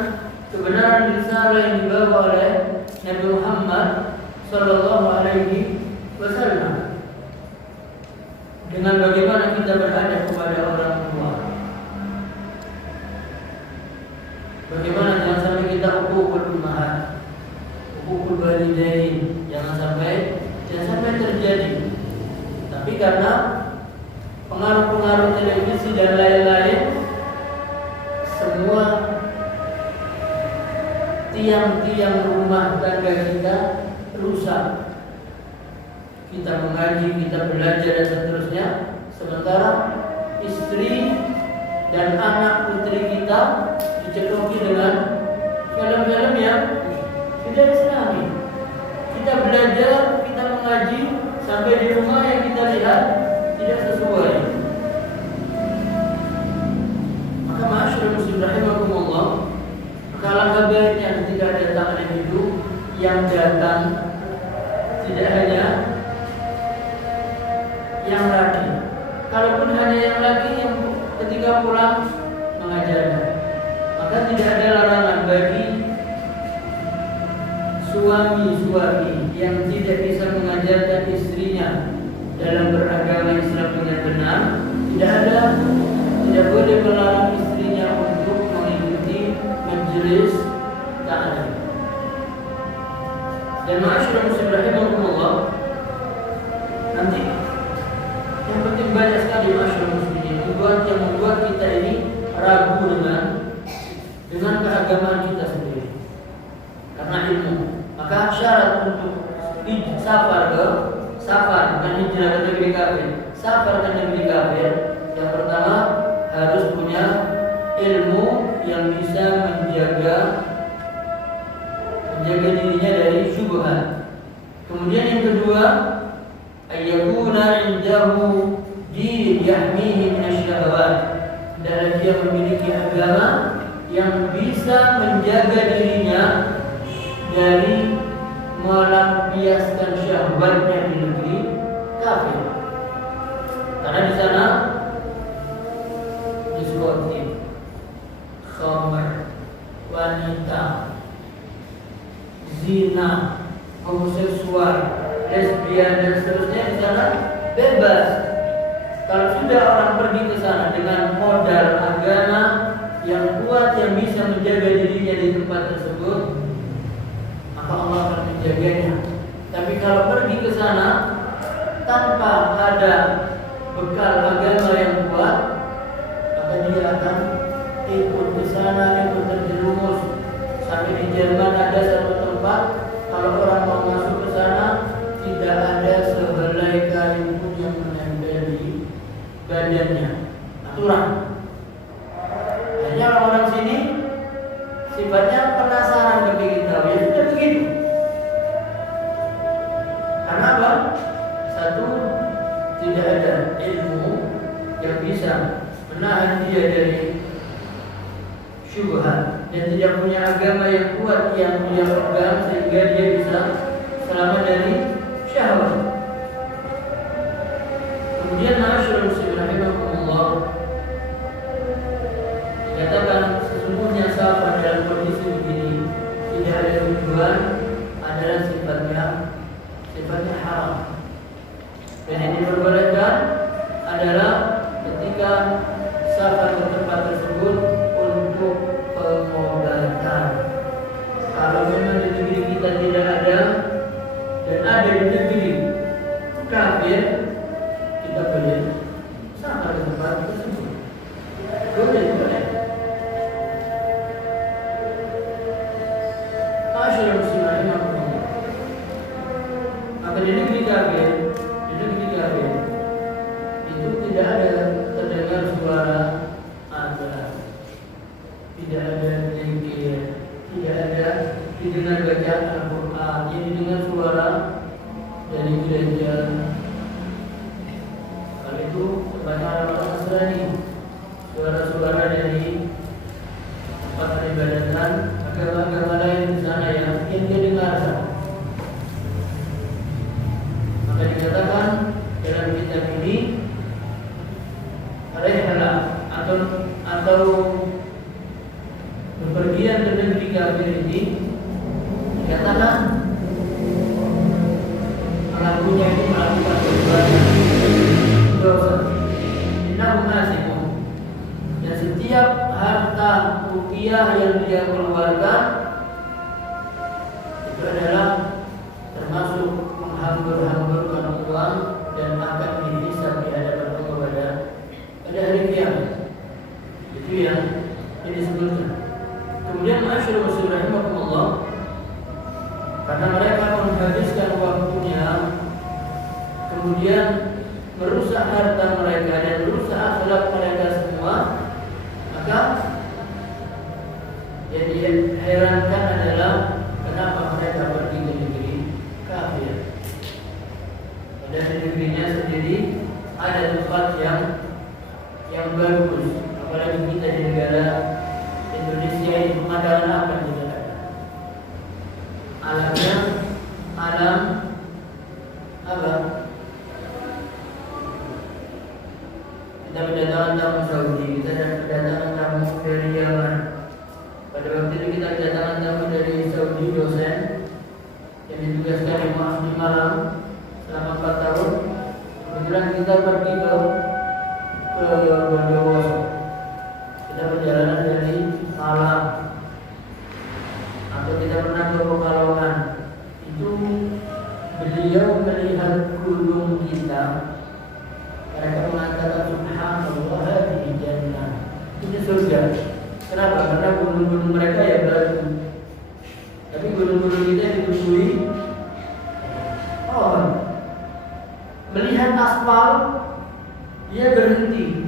kebenaran risalah yang dibawa oleh Nabi Muhammad sallallahu alaihi wasallam. Dengan bagaimana kita berhadap kepada orang tua. Bagaimana jangan sampai kita uququl ummahat, uququl walidain, jangan sampai terjadi. Tapi karena pengaruh-pengaruh televisi dan lain-lain, semua tiang-tiang rumah tangga kita rusak. Kita mengaji, kita belajar dan seterusnya, sementara istri dan anak putri kita dicekoki dengan film-film yang tidak Islami. Kita belajar, kita mengaji, sampai di rumah yang kita lihat tidak sesuai. Maka masyarakat muslim rahimakumullah, maka alangkah baiknya ketika ada taklim itu yang datang tidak hanya yang laki. Kalaupun hanya yang laki yang ketika pulang mengajarkan, maka tidak ada larangan bagi suami-suami yang tidak bisa mengajarkan istrinya dalam beragama Islam dengan benar. Tidak boleh melarang istrinya untuk mengikuti majelis ta'lim. Dan masyarakat muslim rahimahumullah, nanti yang penting banyak sekali masyarakat muslimin yang membuat kita ini ragu dengan keagamaan kita sendiri karena ilmu. Maka syarat untuk safar bukan hijrah ke negeri kafir, safar ke negeri kafir, yang pertama harus punya ilmu yang bisa menjaga dirinya dari syubhat. Kemudian yang kedua, ayyakuna indahu din yahmihi minasyahawat, dan dia memiliki agama yang bisa menjaga dirinya dari melampiaskan syahwatnya di negeri kafir. Karena di sana diskotik, khamr, wanita, zina, homoseksual, lesbian dan seterusnya di sana bebas. Kalau sudah orang pergi ke sana dengan modal agama yang kuat yang bisa menjaga dirinya di tempat tersebut, maka Allah akan menjaganya. Tapi kalau pergi ke sana tanpa ada bekal agama yang kuat, maka dia akan ikut di sana, ikut terjerumus. Sampai di Jerman ada satu tempat, kalau orang mau masuk ke sana tidak ada sehelai kain pun yang menempel di badannya. Aturan. Hanya orang-orang sini sifatnya penasaran kepengen tahu, ya sudah begitu. Karena apa? Satu, tidak ada ilmu yang bisa menahan dia dari syubhat dan tidak punya agama yang kuat yang dia pegang sehingga dia bisa selamat dari syahwat. Kemudian masyarakat muslim rahimahumullah, dikatakan sesungguhnya safar dalam kondisi begini tidak ada tujuan, adalah sifatnya haram. Dan yang diperbolehkan adalah ketika safar ke tempat tersebut untuk pengobatan. Kalau memang di negeri kita tidak ada dan ada di negeri kafir, kita boleh safar ke tempat tersebut. Boleh. Masyarakat muslim rahimahumullah, maka di negeri kafir itu tidak ada terdengar suara azan, tidak ada zikir, tidak ada didengar bacaan Al-Quran, yang didengar suara dari gereja. Kalau itu kebanyakan orang suara-suara dari tempat peribadatan agama-agama lain di sana yang ingin didengar. Maka dikatakan dalam kitab ini rihlah atau bepergian ke negeri kafir ini dikatakan pelakunya itu melakukan perbuatan dosa. Innahu asimun. Dan setiap harta rupiah yang dia keluarkan itu adalah termasuk menghambur-hamburkan uang dan akan dihisab di hadapan Allah pada hari kiamat. Itu yang disebutkan. Kemudian masyaallah muslim rahimakumullah, karena mereka menghabiskan waktunya kemudian merusak harta mereka dan merusak akhlak mereka semua, maka yang diherankan adalah kenapa mereka pergi ke negeri kafir. Padahal di negerinya sendiri ada tempat yang bagus, apalagi kita di negara Indonesia ini pemandangan apa yang kita ada? Alamnya alam apa? Kita kedatangan tamu Saudi, kita kedatangan tamu dari Yaman. Pada waktu itu kita kedatangan tamu dari Saudi, dosen yang ditugaskan di Malang selama 4 tahun. Kemudian kita pergi ke Bondowoso. Kita perjalanan dari Malang, atau kita pernah ke Pekalongan. Itu beliau melihat gunung kita. Mereka mengatakan subhanallah hadhihi jannah. Ini surga. Kenapa? Karena gunung-gunung mereka ya batu. Tapi gunung-gunung kita ditumbuhi pohon. Melihat aspal, dia berhenti.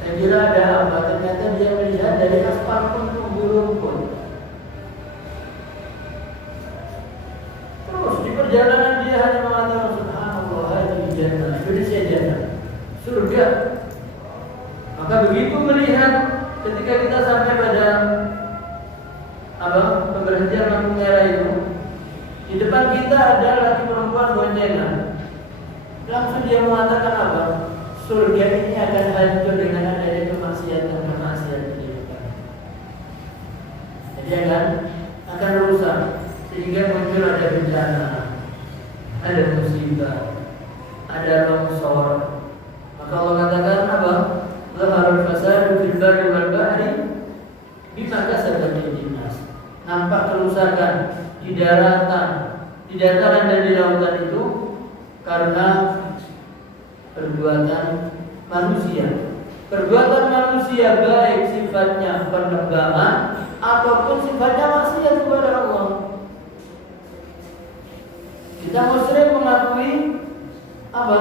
Saya kira ada apa? Ternyata dia melihat dari aspal pun tumbuh rumput. Terus di perjalanan dia hanya mengatakan subhanallah hadhihi jannah. Indonesia jannah, surga. Maka begitu melihat ketika kita sampai pada pemberhentian lampu merah itu, di depan kita ada laki perempuan boncengan. Langsung dia mengatakan apa? Surga ini akan hancur dengan adanya kemaksiatan di depan. Jadi akan rusak, sehingga muncul ada bencana, ada musibah, ada longsor. Maka Allah katakan apa? Zaharul fasadu fil barri wal bahri bima kasabat aydin nas. Nampak kerusakan di dataran dan di lautan itu karena perbuatan manusia. Perbuatan manusia baik sifatnya penerbangan ataupun sifatnya maksiat kepada Allah. Kita muslim mengakui apa?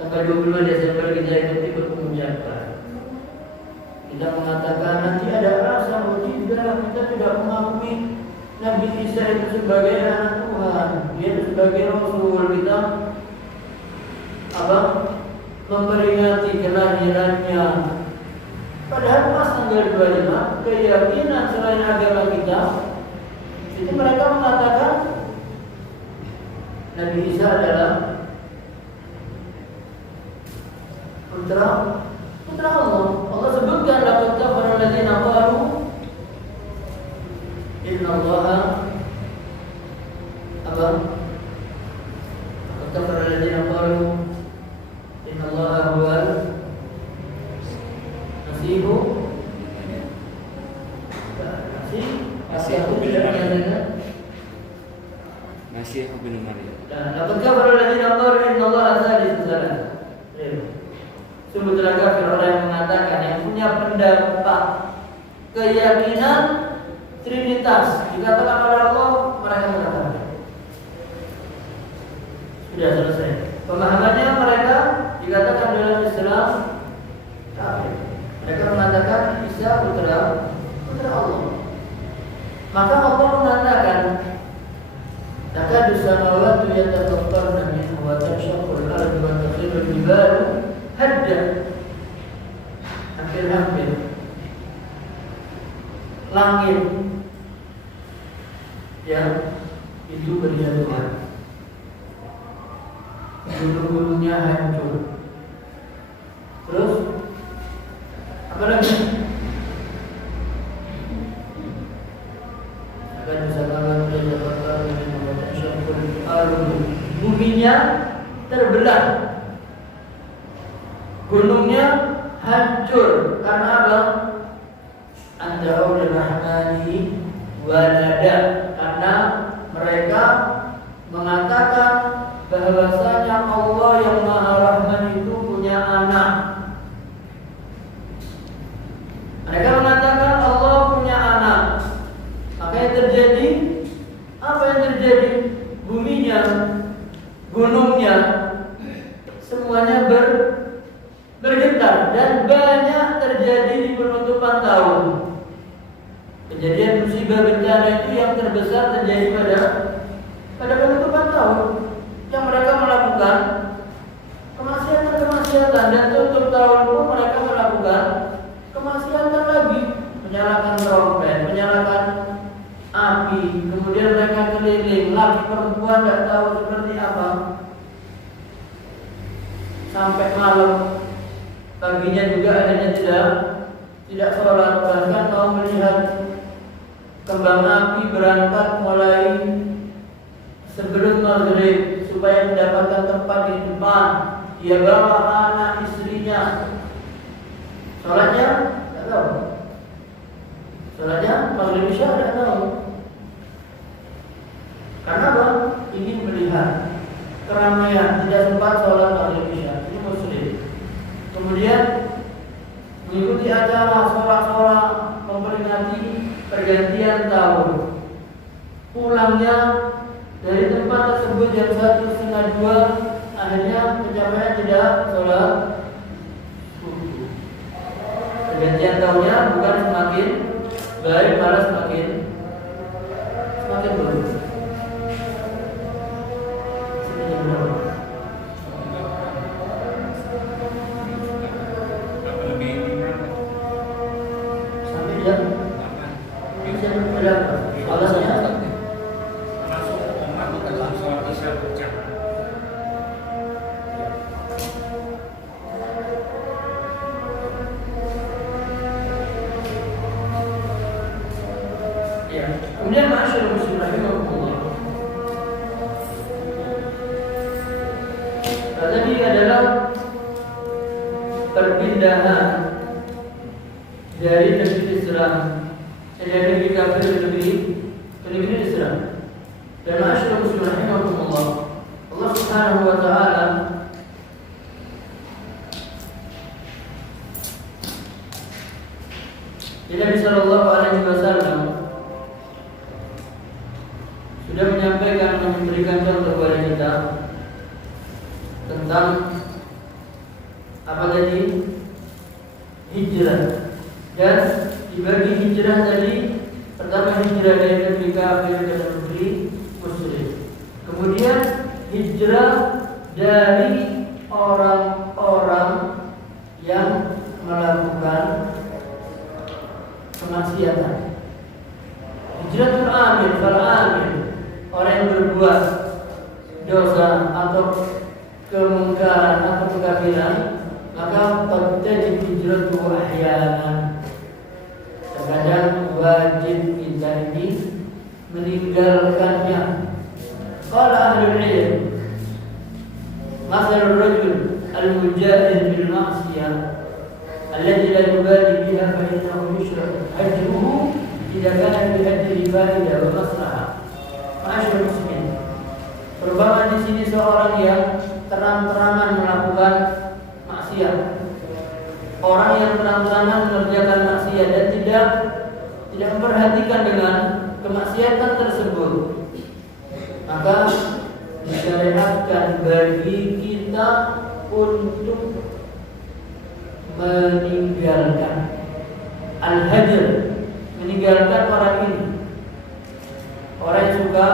Tanggal 25 Desember kita ikut mengucapkan. Kita mengatakan nanti ada rasa tidak, kita tidak mengakui Nabi Isa itu sebagai anak Tuhan, dia itu sebagai Rasul. Kita memperingati kelahirannya. Padahal pas tanggal 25 keyakinan selain agama kita itu mereka mengatakan Nabi Isa adalah putra Allah. Allah sebutkan laqad kafara alladziina qalu innallaha laqad kafara alladziina qalu innallaha huwal masiihu Masih bin Maryam. Laqad kafara alladziina qalu innallaha thalithu tsalatsa. Sungguh telah kafir orang yang mengatakan, yang punya pendapat keyakinan Trinitas dikatakan oleh Allah, mereka mengatakan sudah selesai. Pemahamannya mereka dikatakan dalam Islam kafir. Mereka mengatakan Isa putra Allah. Maka Allah mengatakan takadu samawati yatafattarna minhu wa tanshaqqu al-ardu wa takhirru al-jibalu hadda, hampir-hampir langit ya itu berjatuhan, gunung-gunungnya hancur. Terus apa lagi? Akan disamakan buminya terbelah, gunungnya hancur karena apa? Andau lirrahmani walada, karena mereka mengatakan bahwasanya Allah yang Maha Rahman itu punya anak. Mereka mengatakan Allah punya anak. Maka yang terjadi, apa yang terjadi? Buminya, gunungnya, semuanya bergetar dan banyak terjadi di penutupan tahun. Kejadian musibah bencana itu yang terbesar terjadi pada penutupan tahun, yang mereka melakukan kemaksiatan dan tutup tahun pun mereka melakukan kemaksiatan lagi, menyalakan trompet, menyalakan api, kemudian mereka keliling, laki perempuan tidak tahu seperti apa, sampai malam. Paginya juga akhirnya tidak sholat, bahkan mau melihat kembang api berangkat mulai sebelum maghrib supaya mendapatkan tempat di depan. Dia bawa anak istrinya. Sholatnya tidak tahu. Sholatnya maghrib isya tidak tahu. Karena apa? Ingin melihat keramaian, tidak sempat sholat maghrib isya. Ini muslim. Kemudian mengikuti acara sorak-sorak memperingati pergantian tahun. Pulangnya dari tempat tersebut jam 1:30, akhirnya pencapaian tidak sholat subuh. Pergantian tahunnya bukan semakin baik, malah semakin buruk. Kemudian masyarakat muslim rahimahullah, tadi adalah perpindahan dari negeri Islam, dari negeri kafir ke negeri Islam. Dan masyarakat muslim rahimahullah, Allah Subhanahu wa taala Nabi sallallahu alaihi wasallam sudah menyampaikan, memberikan contoh kepada kita tentang apa tadi? Hijrah. Dan dibagi hijrah tadi, pertama hijrah dari negeri kafir ke negeri muslim. Kemudian hijrah dari orang-orang yang melakukan kemaksiatan. Hijratul amil, fal amil, orang yang berbuat dosa atau kemungkaran atau kekafiran, maka terjadi hijratu ahyanan. Terkadang wajib kita ini meninggalkannya. Qala ahlul ilm, mathalur rajul al-mujahid bil ma'siyah alladhi la yubali biha fa innahu yushraq hajruhu idza kana bi hajri fa'idah wa maslahah. Ma'asyiral muslimin, perumpamaan di sini seorang yang terang-terangan melakukan maksiat, orang yang terang-terangan mengerjakan maksiat dan tidak memperhatikan dengan kemaksiatan tersebut, maka disyariatkan bagi kita untuk meninggalkan al-hajr, meninggalkan orang ini. Orang yang suka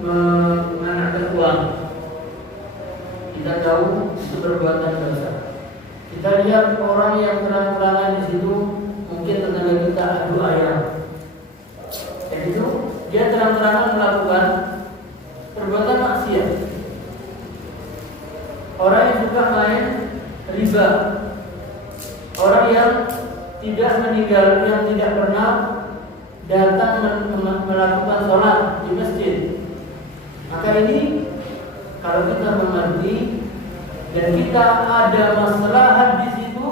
menggunakan uang, kita jauh itu perbuatan dosa. Kita lihat orang yang terang-terangan di situ, mungkin tetangga kita adu ayam. Dan itu dia terang-terangan melakukan perbuatan maksiat. Orang yang suka main riba, orang yang tidak pernah datang melakukan sholat di masjid. Maka ini kalau kita mengerti dan kita ada maslahat di situ,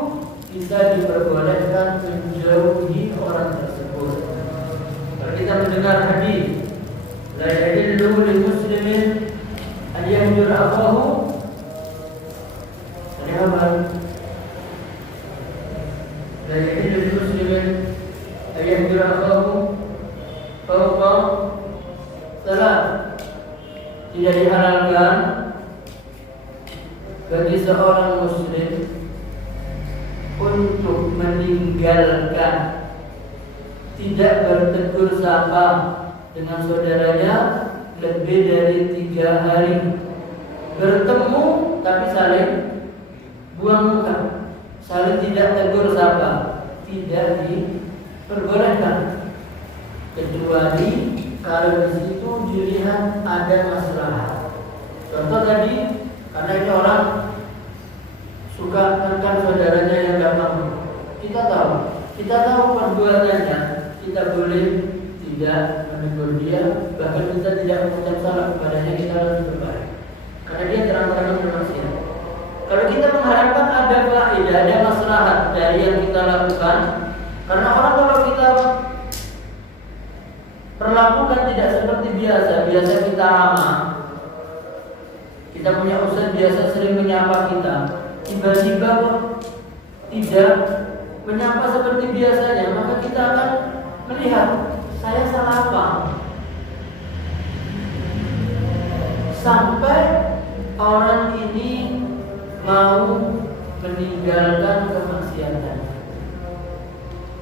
bisa diperbolehkan menjauhi orang tersebut. Kalau kita mendengar hadis, la yahillu lil muslimin an yahjura akhahu, la yahillu lil muslimin an yahjura akhahu fawqa salat. Tidak dihalalkan bagi seorang muslim untuk meninggalkan, tidak bertegur sapa dengan saudaranya lebih dari 3 hari. Bertemu tapi saling buang muka, saling tidak tegur sapa, tidak diperbolehkan, kecuali kalau di situ dilihat ada masalah. Contoh tadi, karena ini orang suka menekan saudaranya yang gak mampu. Kita tahu perbuatannya, kita boleh tidak menegur dia, bahkan kita tidak mengucap salah kepadanya, kita harus berbaik. Karena dia terang-terangan bermaksiat. Kalau kita mengharapkan ada faedah, ada maslahat dari yang kita lakukan, karena orang kalau kita perlakukan tidak seperti biasa kita ramah, kita punya ustaz biasa sering menyapa kita, tiba-tiba tidak menyapa seperti biasanya, maka kita akan melihat, saya salah apa? Sampai orang ini mau meninggalkan kemaksiatan.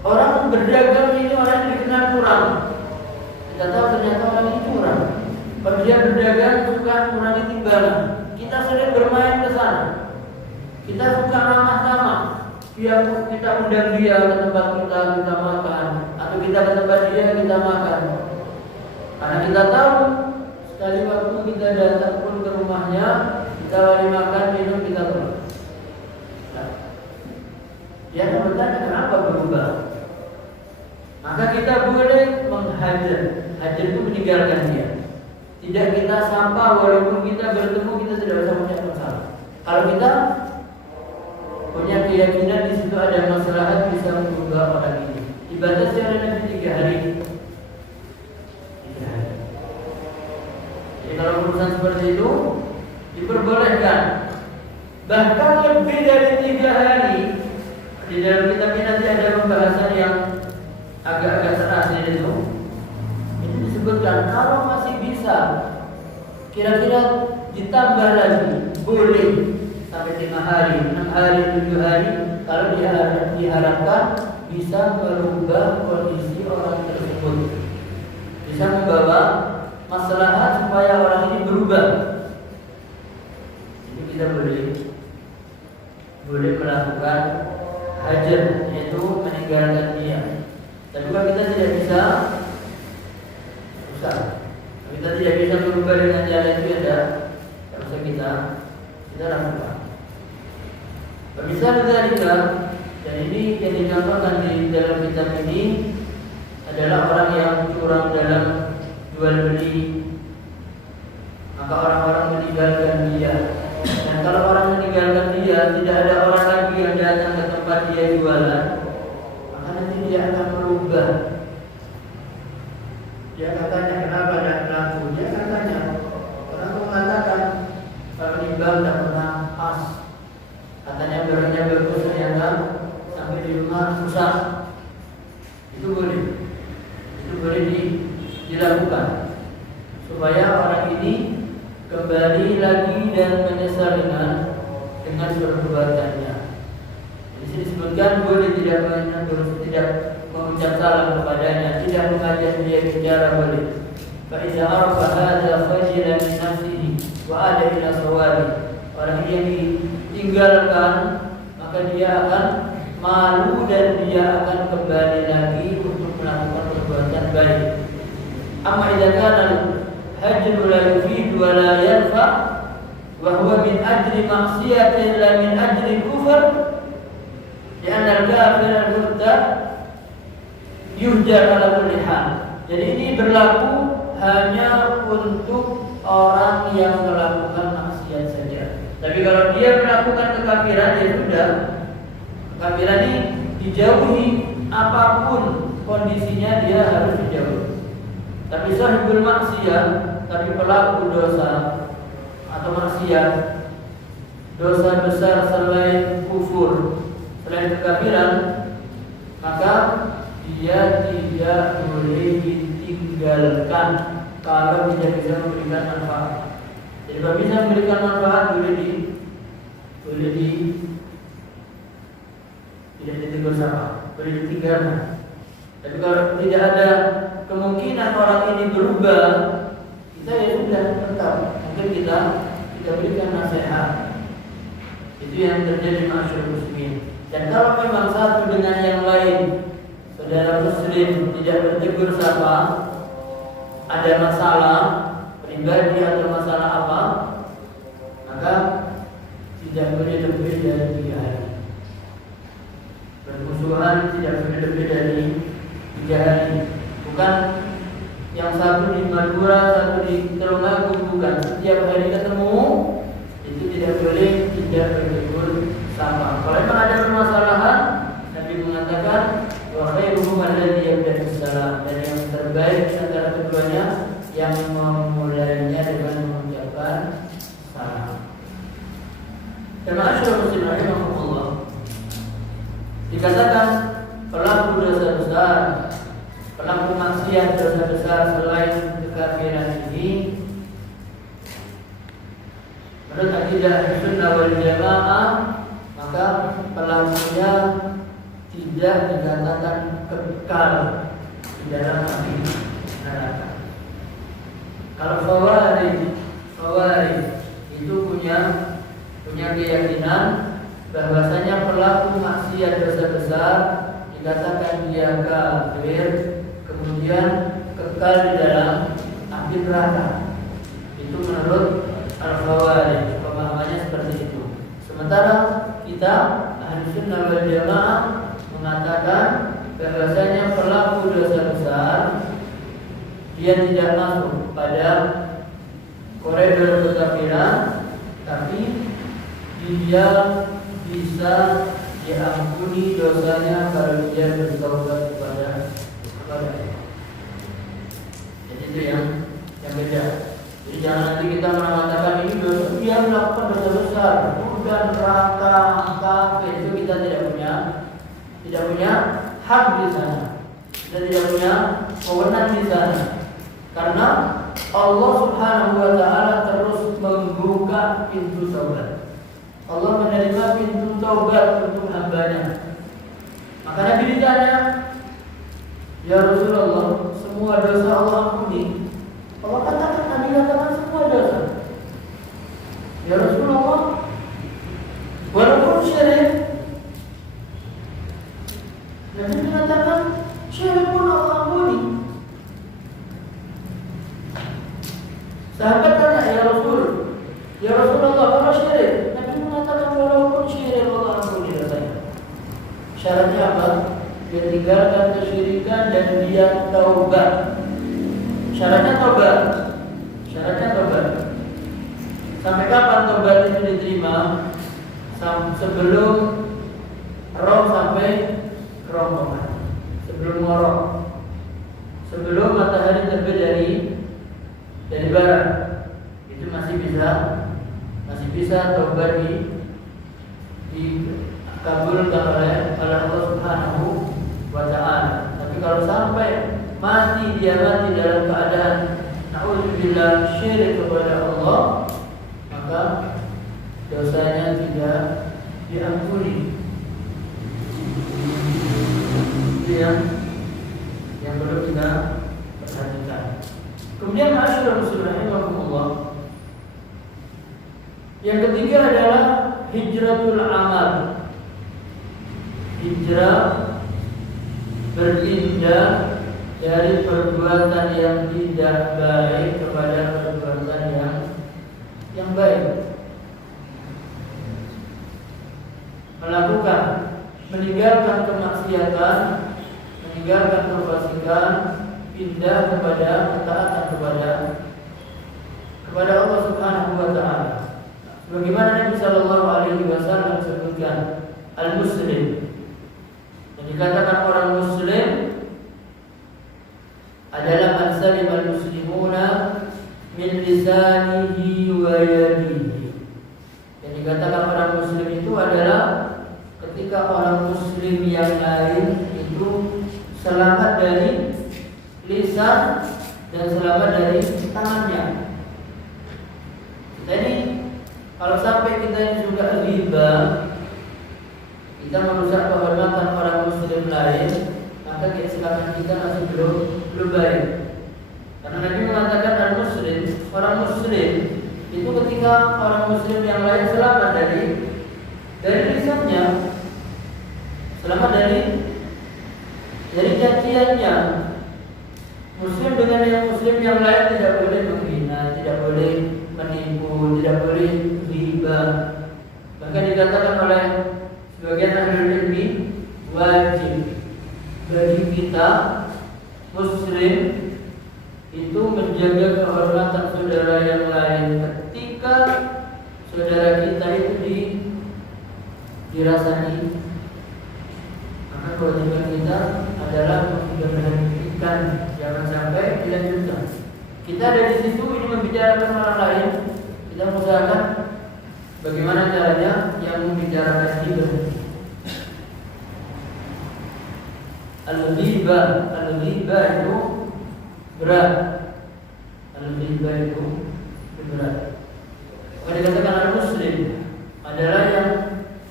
Orang berdagang ini orang yang dikenal curang. Kita tahu ternyata orang ini curang. Kalau dia berdagang suka kurangi timbangan. Kita sering bermain ke sana. Kita suka ramah-ramah. Kita undang dia ke tempat kita makan, atau kita ke tempat dia kita makan. Karena kita tahu sekali waktu kita datang pun ke rumahnya, kita wali makan, minum, kita pulang. Nah, dia akan bertanya kenapa berubah. Maka kita boleh menghajar. Hajar itu meninggalkan dia. Tidak kita sapa, walaupun kita bertemu kita tidak usah mengucapkan salam. Kalau kita punya keyakinan di situ ada masalah, bisa mengubah orang ini. Dibatasi oleh Nabi 3 hari. 3 hari. Jadi kalau urusan seperti itu diperbolehkan. Bahkan lebih dari 3 hari. Di dalam kitab ini nanti ada pembahasan yang agak-agak serasi itu. Ini disebutkan kalau masih bisa, kira-kira ditambah lagi, boleh sampai 5 hari, 6 hari, 7 hari. Kalau diharapkan bisa merubah kondisi orang tersebut, bisa membawa maslahat supaya orang ini berubah. Jadi kita boleh melakukan hajar, yaitu meninggalkan dia. Tapi kalau kita tidak bisa, susah. Kita tidak bisa berubah dengan jalan itu, ada harusnya kita lakukan. Misalnya juga, dan ini yang dicontohkan di dalam kitab ini adalah orang yang curang dalam jual beli, maka orang-orang meninggalkan dia. Dan kalau orang meninggalkan dia, tidak ada orang lagi yang datang ke tempat dia jualan, maka nanti dia akan berubah. Dia katanya kenapa tidak laku? Dia katanya orang mengatakan kalau nimbang tidak pernah pas. Katanya barangnya bagus, ternyata sampai di rumah rusak. Itu boleh dilakukan supaya orang ini kembali lagi dan menyesal dengan perbuatannya. Di sini disebutkan boleh tidak mengucap salam kepadanya, tidak mengajak dia bicara boleh. Fa idza arafa hadza fajilan min nafsihi wa ada ila sawabi wa Orang yang ditinggalkan, maka dia akan malu dan dia akan kembali lagi untuk melakukan perbuatan baik. Amma idza kana al-hajru la yufid wa la yanfa wa huwa min ajli ma'siyatin la min ajli kufr, li'anna al-kafir al-murtad yuhjar ala kulli hal. Jadi ini berlaku hanya untuk orang yang melakukan maksiat saja. Tapi kalau dia melakukan kekafiran, ya sudah, kekafiran ini dijauhi, apapun kondisinya dia harus dijauhi. Tapi sahibul maksiat, tapi pelaku dosa atau maksiat, dosa besar selain kufur, selain kekafiran, maka dia tidak boleh ditinggalkan kalau tidak bisa memberikan manfaat. Jadi kalau bisa memberikan manfaat tidak ditegur sama, boleh ditinggalkan. Tapi kalau tidak ada kemungkinan orang ini berubah, kita ya sudah tetap, mungkin kita berikan nasihat. Itu yang terjadi masyarakat muslimin. Dan kalau memang satu dengan yang lain, saudara muslim tidak bertegur sapa, ada masalah pribadi atau masalah apa, maka tidak boleh lebih dari 3 hari. Bermusuhan tidak boleh lebih dari 3 hari. Bukan yang satu di Madura, satu di Tulungagung, bukan. Setiap hari ketemu, itu tidak boleh tidak bertegur sapa. Kalau memang ada permasalahan, Nabi mengatakan wa khairuhum alladhi yabda'u salam, dan yang terbaik antara keduanya yang memulainya dengan mengucapkan salam. Dan masyarakat muslim rahimahullah, dikatakan pelaku dosa besar, pelaku maksiat dosa besar selain kekafiran ini, menurut akidah Sunnah wal Jamaah, maka pelakunya tidak dikatakan kekal di dalam api neraka. Kalau Khawarij itu punya keyakinan bahwasanya pelaku maksiat dosa besar dikatakan dia kafir, kemudian kekal di dalam api neraka. Itu menurut Al-Khawarij, pemahamannya seperti itu. Sementara kita Ahlu Sunnah wal Jamaah mengatakan bahwasanya pelaku dosa besar dia tidak masuk pada koridor kekafiran, tapi dia bisa diampuni dosanya kalau dia bertaubat kepada Allah. Jadi itu yang beda. Jadi jangan nanti kita mengatakan ini dosa, dia melakukan dosa besar, dan neraka, kafir. Itu kita tidak punya hak di sana. Kita tidak punya wewenang di sana. Karena Allah Subhanahu wa taala terus membuka pintu taubat. Allah menerima pintu taubat untuk hambanya. Maka Nabi ditanya, ya Rasulullah, semua dosa Allah ampuni? Allah katakan, Nabi katakan semua dosa. Ya Rasulullah, walaupun syirik. Nabi mengatakan syirik pun Allah ampuni. Sahabat tanya, ya Rasulullah, kalau syirik? Nabi mengatakan walaupun syirik Allah ampuni dosanya. Syaratnya apa? Dia tinggalkan kesyirikan dan dia taubat. Syaratnya taubat. Sampai kapan taubat itu diterima? Sebelum roh sampai kerongkongan. Sebelum ngorok. Sebelum matahari terbit dari barat. Itu masih bisa taubat dikabulkan oleh Allah Subhanahu wa taala. Tapi kalau sampai dia mati dalam keadaan na'udzubillah syirik kepada Allah, maka dosanya tidak diampuni. Itu yang perlu kita perhatikan. Kemudian masyarakat muslimin rahimahumullah, yang ketiga adalah hijratul amal. Hijrah berpindah dari perbuatan yang tidak baik kepada perbuatan yang baik. Meninggalkan kemaksiatan, meninggalkan kefasikan, pindah kepada ketaatan kepada Allah Subhanahu wa taala. Sebagaimana Nabi sallallahu alaihi wasallam sebutkan, al-muslim. Yang dikatakan orang muslim adalah man salim al-muslimuna min lisanihi wa yadihi. Yang dikatakan orang muslim itu adalah ketika orang muslim yang lain itu selamat dari lisan dan selamat dari tangannya. Jadi kalau sampai kita ini suka riba, kita merusak kehormatan orang muslim lain, maka keislaman kita masih belum baik. Karena Nabi mengatakan orang muslim itu ketika orang muslim yang lain selamat dari lisannya, selamat dari caciannya. Muslim dengan yang muslim yang lain tidak boleh menghina, tidak boleh menipu, tidak boleh riba. Bahkan dikatakan oleh sebagian ahli ilmi, wajib bagi kita muslim itu menjaga kehormatan saudara yang lain ketika saudara kita itu dirasani. Maka kewajiban kita adalah memperhatikan, jangan sampai dilanjutkan. Kita ada di situ ini membicarakan orang lain, kita mengusahakan bagaimana caranya yang membicarakan ini berhenti. Al-ghibah itu berat. Al-ghibah itu berat. Maka dikatakan al-muslim adalah yang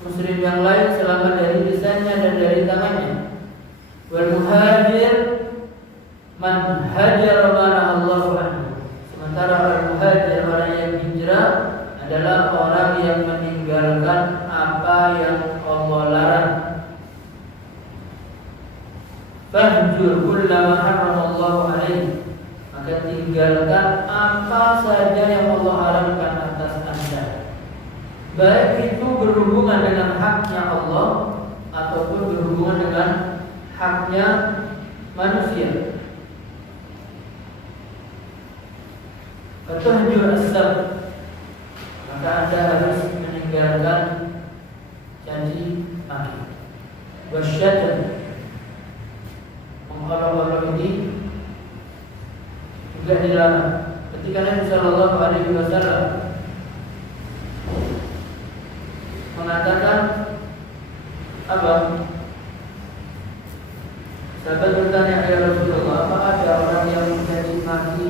muslim yang lain selamat dari lisannya dan dari tangannya. Wal muhajir man hajara ma Allahu anhu. Sementara al-muhajir orang yang hijrah adalah orang yang meninggalkan apa yang Allah larang. Fahjur kullama harramallahu alaihi. Maka tinggalkan apa saja yang Allah haramkan atas Anda. Baik itu berhubungan dengan haknya Allah ataupun berhubungan dengan haknya manusia. Fatahjur as-sab. Maka Anda harus meninggalkan caci maki. Wasyajar. Mengolok-olok ini juga dilarang. Ketika Nabi sallallahu alaihi wasallam mengatakan apa? Sahabat bertanya, ya Rasulullah, apa ada orang yang mencaci maki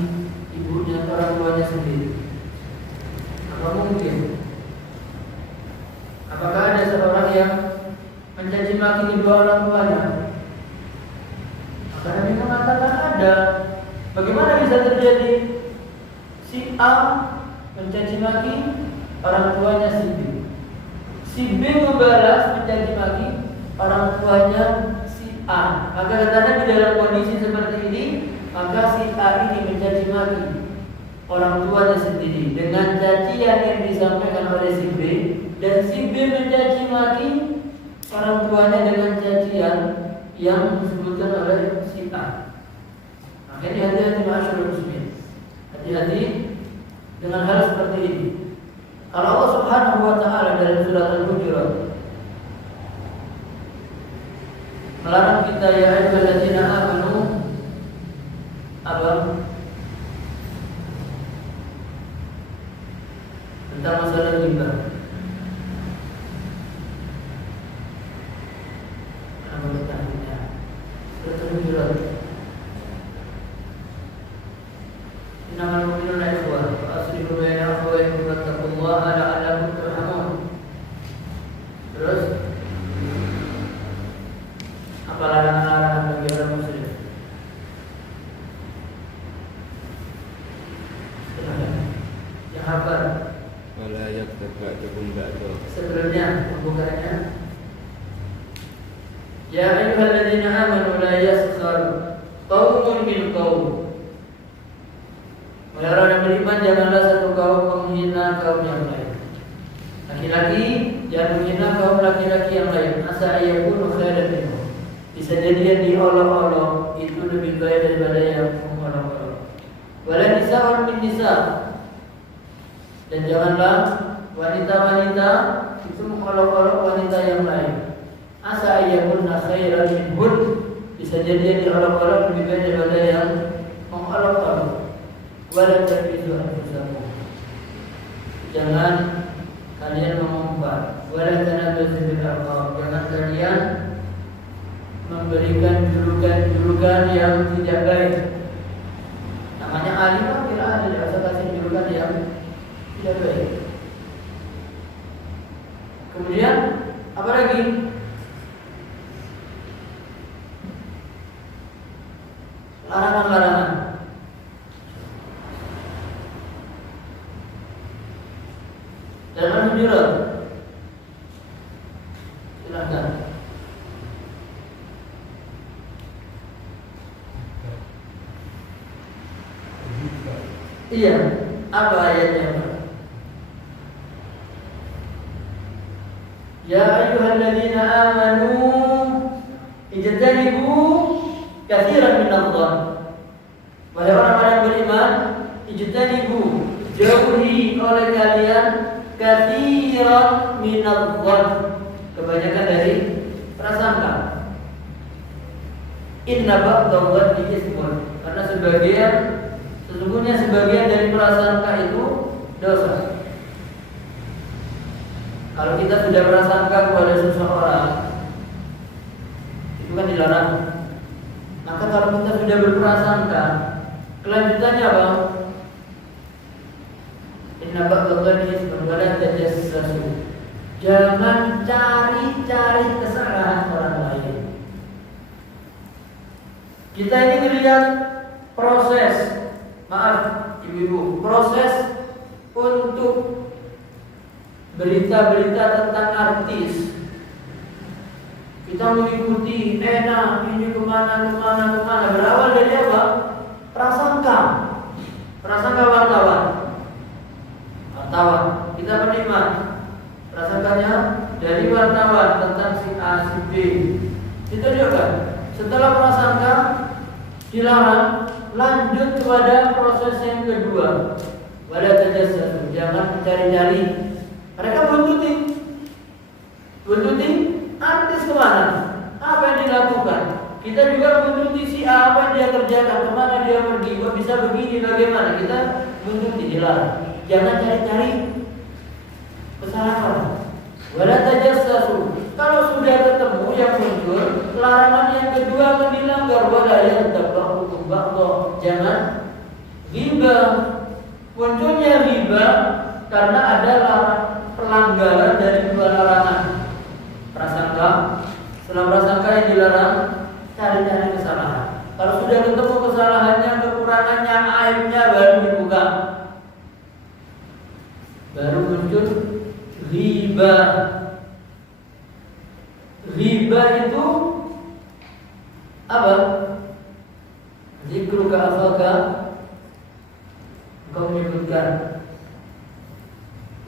ibunya atau orang tuanya sendiri? Apa mungkin? Apakah ada seorang yang mencaci maki kedua orang tuanya? Maka Nabi mengatakan ada. Bagaimana bisa terjadi? Si A mencaci maki orang tuanya si B. Si B membalas mencaci maki orang tuanya si A. Maka katanya di dalam kondisi seperti ini, maka si A ini mencaci maki orang tuanya sendiri dengan cacian yang disampaikan oleh si B, dan si B mencaci maki orang tuanya dengan cacian yang disebutkan oleh si A. Makanya hati-hati ma'asyiral muslimin. Hati-hati dengan hal seperti ini. Kalau Allah Subhanahu wa taala dalam surat Al-Hujurat melarang kita, ya ayyuhalladzina amanu, apa? Tentang masalah riba. Apa bertanya? Surat Al-Hujurat. Innamal mu'minuna ikhwah fa aslihu baina akhawaykum wattaqullaha la'allakum turhamun. Terus apa larangan-larangan bagi orang muslim? Yang hafal. Wala yaktab ba'dukum ba'da. Sebelumnya pembukaannya. Ya ayyuhalladzina amanu la yaskhar qaumun min qaum. Wahai orang yang beriman, janganlah satu kaum menghina kaum yang lain. Laki-laki jangan menghina kaum laki-laki yang lain. Asa ayyakunu khairan minhum. Bisa jadi yang diolok-olok itu lebih baik daripada yang mengolok-olok. Wala nisa'un min nisa'. Dan janganlah wanita-wanita itu mengolok-olok wanita yang lain. Asa ayyakunna khairan minhun. Bisa jadi yang diolok-olok lebih baik daripada yang mengolok-olok. Wala talbisu anfusakum. Jangan kalian mengumpat. Wala tanabazu bil alqab. Jangan kalian memberikan julukan yang tidak baik. Namanya alim, kira ada rasa kasih julukan yang tidak baik. Kemudian apa lagi? Larangan-larangan. Dalam Hujurat, silakan. Iya, apa ayatnya? Ya ayyuhalladzina amanu ijtanibu katsiran minadh-dhann. Wahai orang-orang beriman, ijtanibu, jauhi oleh kalian katsiran minadh-dhann, kebanyakan dari prasangka. Inna ba'dadh-dhanni itsmun, karena sesungguhnya sebagian dari prasangka itu dosa. Kalau kita sudah prasangka kepada seseorang, itu kan dilarang. Maka kalau kita sudah berprasangka, kelanjutannya apa? Inna ba'dadh-dhanni itsmun wa la tajassasu. Jangan cari-cari kesalahan orang lain. Kita ini melihat proses, maaf ibu-ibu, proses untuk berita-berita tentang artis. Kita mengikuti enak ini kemana. Berawal dari apa? Prasangka wartawan. Kita penikmat. Prasangkanya dari wartawan tentang si A, si B. Itu juga. Setelah prasangka dilarang, lanjut kepada proses yang kedua. Wala tajassasu, jangan mencari-cari. Mereka buntuti artis kemana, apa yang dilakukan. Kita juga buntuti si A, apa yang dia kerjakan, kemana dia pergi, kok bisa begini, bagaimana. Kita buntuti, dilarang. Jangan cari-cari kesalahan. Wala tajassasu. Kalau sudah ketemu yang muncul, larangan yang kedua akan dilanggar. Wala yaghtab ba'dukum ba'dha. Jangan ghibah. Munculnya ghibah karena ada pelanggaran dari dua larangan. Prasangka, setelah prasangka yang dilarang, cari-cari kesalahan. Kalau sudah ketemu kesalahannya, kekurangannya, aibnya, baru dibuka. Baru muncul ghibah. Ghibah itu apa? Zikruka akhaka, engkau menyebutkan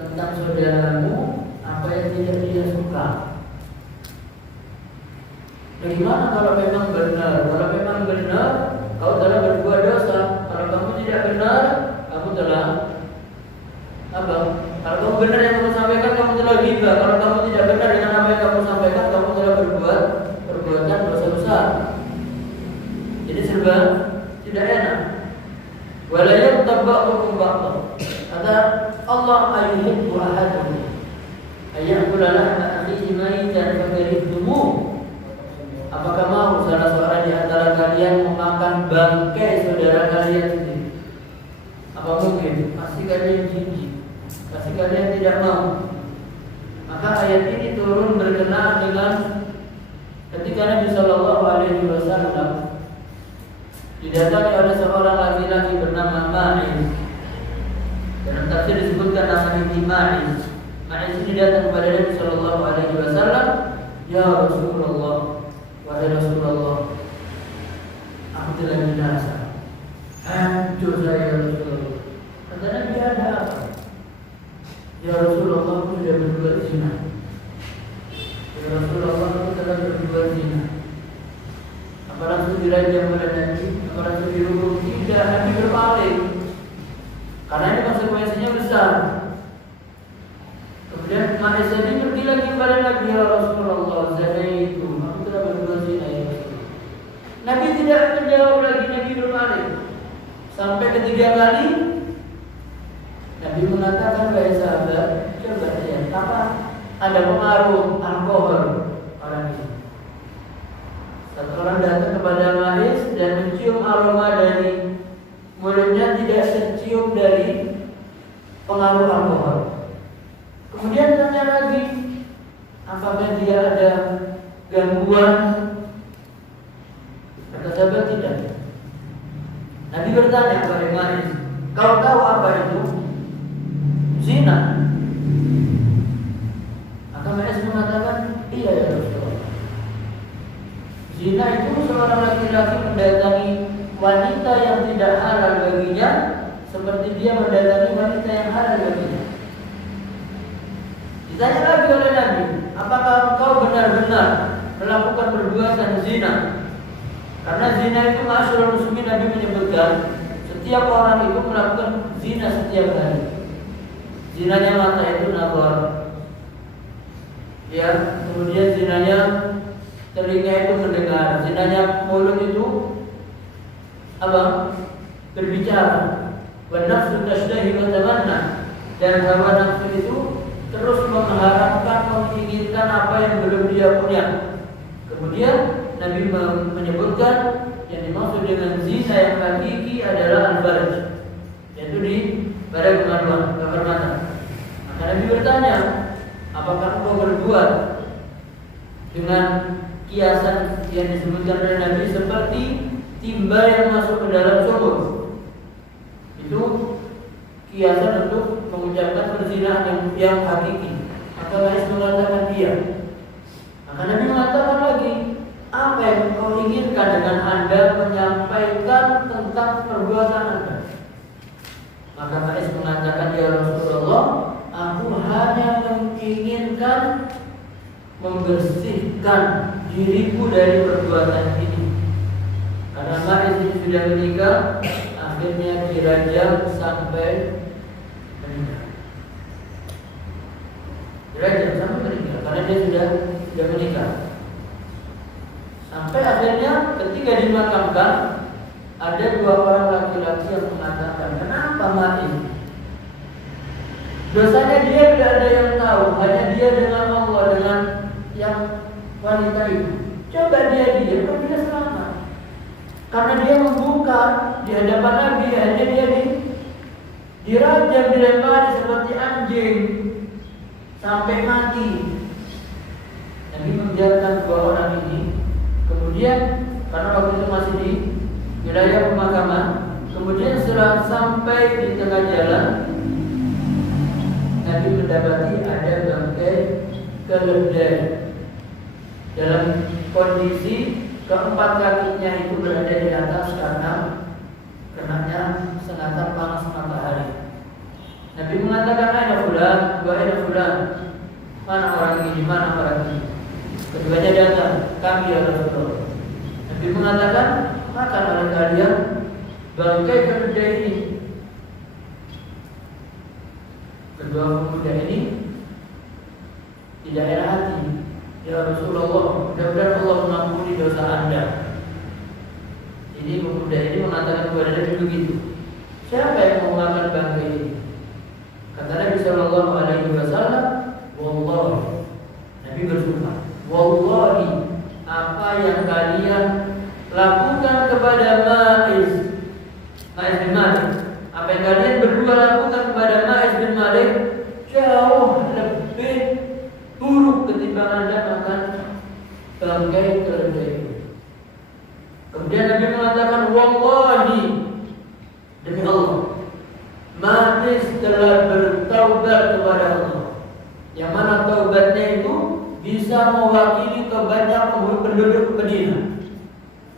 tentang saudaramu apa yang tidak dia suka. Bagaimana kalau memang benar? Kalau memang benar, kau telah berbuat dosa. Kalau kamu tidak benar, kamu telah apa? Kalau kamu benar yang kamu sampaikan, kamu telah ghibah. Kalau kamu tidak benar dengan apa yang kamu sampaikan, kamu telah berbuat perbuatan dosa besar. Jadi serba tidak enak. Wala yaghtab ba'dukum ba'dha. Kata Allah, ayyuhibbu ahadukum ayyakula lahma akhihi maitan fakarihtumuh. Apakah mau salah seorang di antara kalian memakan bangkai saudara kalian sendiri? Apa mungkin? Pasti kalian jijik, pasti kalian tidak mau. Maka ayat ini turun berkenaan dengan ketika Nabi Shallallahu Alaihi Wasallam didatangi oleh seorang laki-laki bernama Ma'iz. Dalam tafsir disebutkan namanya Ma'iz. Ma'is ini datang kepada Nabi Sallallahu Alaihi Wasallam, ya Rasulullah, wahai Rasulullah, aku telah binasa, hancur saya ya Rasulullah. Kata Nabi, ada apa? Ya Rasulullah, aku sudah berbuat zina. Ya Rasulullah, aku telah berbuat zina. Apa langsung dirajam oleh Nabi? Apa langsung dihukum? Tidak, Nabi berpaling. Karena ini konsekuensinya besar. Kemudian Ma'is ini pergi lagi kepada Nabi, ya Rasulullah, zina itu, aku telah berbuat zina ya Rasulullah. Nabi tidak menjawab lagi, Nabi berpaling. Sampai ketiga kali Nabi mengatakan, wahai sahabat, coba lihat apa ada pengaruh alkohol orang ini. Satu orang datang kepada Ma'is dan mencium aroma dari mulutnya, tidak tercium dari pengaruh alkohol. Kemudian tanya lagi, apakah dia ada gangguan? Kata sahabat, tidak. Nabi bertanya kepada Ma'is, kau tahu apa itu? Zina. Maka Ma'is mengatakan, iya ya Rasulullah. Zina itu seorang laki-laki mendatangi wanita yang tidak halal baginya, seperti dia mendatangi wanita yang halal baginya. Ditanya lagi oleh Nabi, apakah engkau benar-benar melakukan perbuatan zina? Karena zina itu Ma'asyiral muslimin, Nabi menyebutkan setiap orang itu melakukan zina setiap hari. Zinanya mata itu nazar, ya. Kemudian zinanya telinga itu mendengar. Zinanya mulut itu apa? Berbicara. Wa nafsu tashtahi wa tamanna. Dan hawa nafsu itu terus mengharapkan, menginginkan apa yang belum dia punya. Kemudian Nabi menyebutkan yang dimaksud dengan zina yang hakiki adalah al-farj, yaitu di pada kemaluan, kamar mata. Maka Nabi bertanya, apakah engkau berbuat dengan kiasan yang disebutkan oleh Nabi seperti timba yang masuk ke dalam sumur? Itu kiasan untuk mengucapkan perzinahan yang hakiki. Maka Ma'is mengatakan dia. Maka Nabi mengatakan lagi, apa yang kau inginkan dengan Anda menyampaikan tentang perbuatan Anda? Maka Ma'is mengatakan, ya Rasulullah, aku hanya menginginkan membersihkan diriku dari perbuatan ini. Karena Ma'is ini sudah menikah, akhirnya dirajam sampai meninggal. Dirajam sampai meninggal karena dia sudah menikah. Sampai akhirnya ketika dimakamkan, ada dua orang laki-laki yang mengatakan, kenapa Ma'is? Dosanya dia tidak ada yang tahu, hanya dia dengan Allah, dengan yang wanita itu. Coba dia diam, kan dia selamat. Karena dia membuka di hadapan Nabi, hanya dia dirajam, dilempari seperti anjing sampai mati. Nabi membiarkan dua orang ini. Kemudian karena waktu itu masih di wilayah pemakaman, kemudian setelah sampai di tengah jalan, Nabi mendapati ada bangkai keledai dalam kondisi keempat kakinya itu berada di atas karena kenanya sengatan panas matahari. Nabi mengatakan, aina fulan, wa aina fulan, mana orang ini, mana orang ini? Keduanya datang, kami ya Rasulullah. Nabi mengatakan, makan oleh kalian bangkai keledai ini. Kedua pemuda ini tidak enak hati. Ya Rasulullah, mudah-mudahan Allah mengampuni dosa Anda. Ini pemuda ini mengatakan kepada Nabi begitu. Siapa yang mau makan bangkai ini? Kata Nabi Sallallahu Alaihi Wasallam, Wallahi. Nabi bersumpah, Wallahi, apa yang kalian lakukan kepada Ma'is bin Malik, apa yang kalian berdua lakukan kepada Ma'is bin Malik jauh lebih buruk ketimbang Anda makan bangkai keledai. Kemudian Nabi mengatakan, Wallahi, demi Allah, Ma'is telah bertaubat kepada Allah. bisa mewakili tobatnya penduduk Madinah.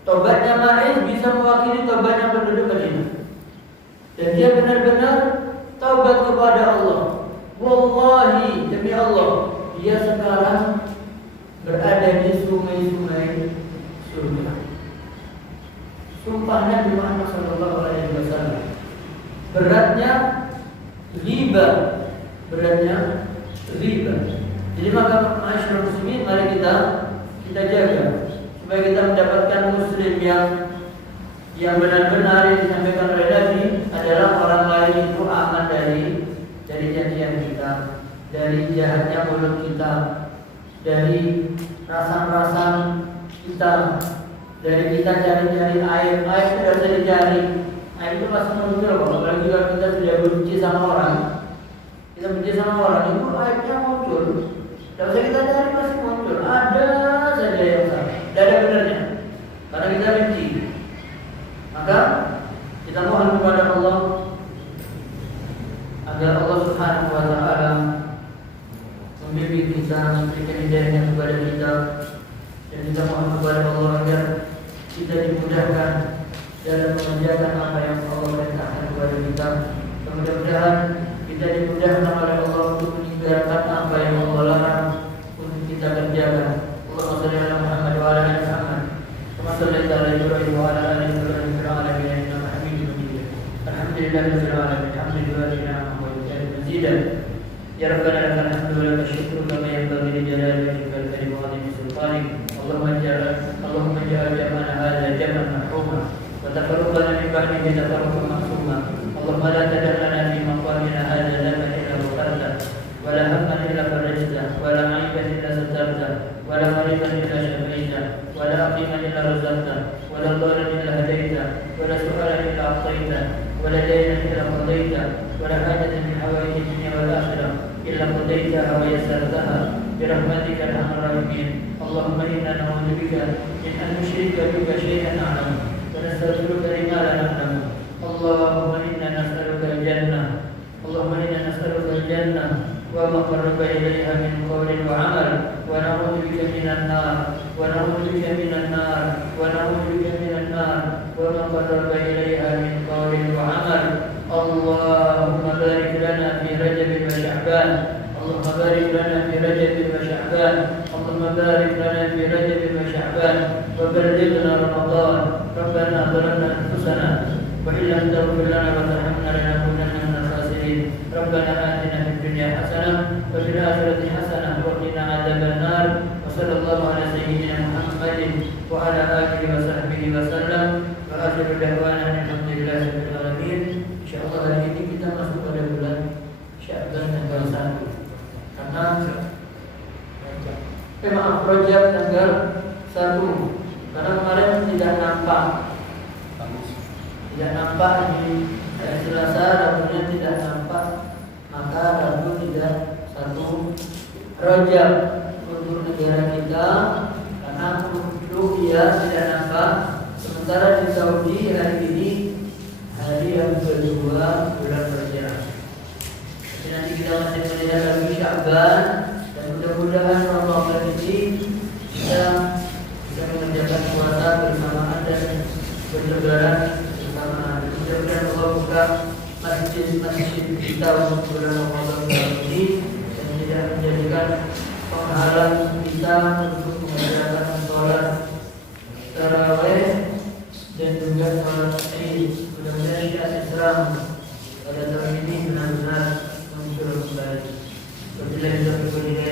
Tobatnya Ma'iz bisa mewakili tobatnya penduduk Madinah. Dan dia benar-benar taubat kepada Allah. Wallahi, demi Allah, dia sekarang berada di sungai-sungai surga. Sumpah Nabi Muhammad SAW. Beratnya riba. Jadi maka masyarakat muslimin, mari kita jaga supaya kita mendapatkan muslim yang benar-benar yang disampaikan oleh Nabi adalah orang lain itu aman dari janjian kita, dari jahatnya mulut kita, dari rasan-rasan kita, dari kita cari-cari air sudah bisa dicari. Air itu pasti muncul kok, apalagi kalau kita sudah benci sama orang. Kita benci sama orang itu airnya muncul. Tidak usah kita cari, pasti muncul. Ada saja yang salah, tidak ada benarnya, karena kita benci. Maka kita mohon kepada Allah agar Allah Subhanahu wa Ta'ala membimbing kita, memberikan hidayahnya kepada kita, dan kita mohon kepada Allah agar kita dimudahkan dalam mengerjakan apa yang Allah perintahkan kepada kita. Mudah-mudahan kita dimudahkan oleh Allah untuk meninggalkan apa yang Allah larang untuk kita kerjakan. Allahumma shalli ala Muhammad wa ala ali Muhammad kama shallaita ala Ibrahim wa ala ali Ibrahim fil alamin innaka Hamidum Majid. Alhamdulillahirabbil alamin. Alhamdulillahirabbil alamin. Ya Rabbana lakal hamdu wa lakal syukru kama yanbaghi li jalali wajhikal karim wa 'azimi sultanik. Allahumma ja'al jam'ana hadha jam'an marhuma wa tafarraqana min ba'dihi tafarruqan ma'suma. Allahumma la tada' lana fi maqamina hadha dhanban illa ghafarta wa la hamman illa farajta wa la 'aiban illa satarta wa la maridan illa shafaita wa la aqiman illa razaqta wa la dhalan illa hadaita wa la su'alan illa a'taita wa la daynan illa qadaita wa la hajatan min hawaiji dunya wal akhirah illa qadaitaha wa yassartaha bi rahmatika ya arhamar rahimin. Allahumma inna na'udzubika min an nusyrika bika syai'an na'lam wa nastaghfiruka lima la na'lam. Allahumma inna nas'aluka al-jannah. Allahumma inna nas'aluka al-jannah wa ma qarraba ilayha min qawlin wa 'amal wa na'udzu bika minan nar wa na'udzu bika minan nar wa na'udzu bika minan nar wa ma qarraba ilayha min qawlin wa 'amal. Allahumma barik lana fi Rajab wa Sya'ban. Allahumma barik lana fi Rajab wa Sya'ban. Allahumma barik lana fi Rajab wa Sya'ban wa ballighna Ramadan. Rabbana zalamna anfusana wa in lam taghfir lana wa tarhamna lanakunanna minal khasirin. Rabbana atina fid dunya hasanah wa fil akhirati hasanah wa qina adzaban nar. Wa sallallahu ala sayyidina Muhammadin wa ala alihi wa sahbihi wa sallam. Wa akhiru da'wana alhamdulillahi rabbil alamin. Insyaallah hari ini kita masuk pada bulan Sya'ban tanggal 1. Karena Rajab tanggal 1. Karena kemarin tidak nampak di hari Selasa, Rabunya tidak nampak, maka Rabu tidak 1 Rajab untuk negara kita, karena rupiah tidak nampak. Sementara di Saudi hari ini hari yang kedua bulan Rajab. Jadi nanti kita masih melihat lagi Sya'ban, dan mudah-mudahan Ramadan ini kita bisa mengerjakan puasa bersamaan dan berlebaran bersamaan. Mudah-mudahan Allah buka masjid-masjid kita untuk bulan Ramadan ini dan tidak menjadikan penghalang kita untuk mengerjakan sholat tarawih dan juga sholat Id. Mudah-mudahan syiar Islam pada tahun ini benar-benar muncul kembali. Wabillahi taufiq wal hidayah.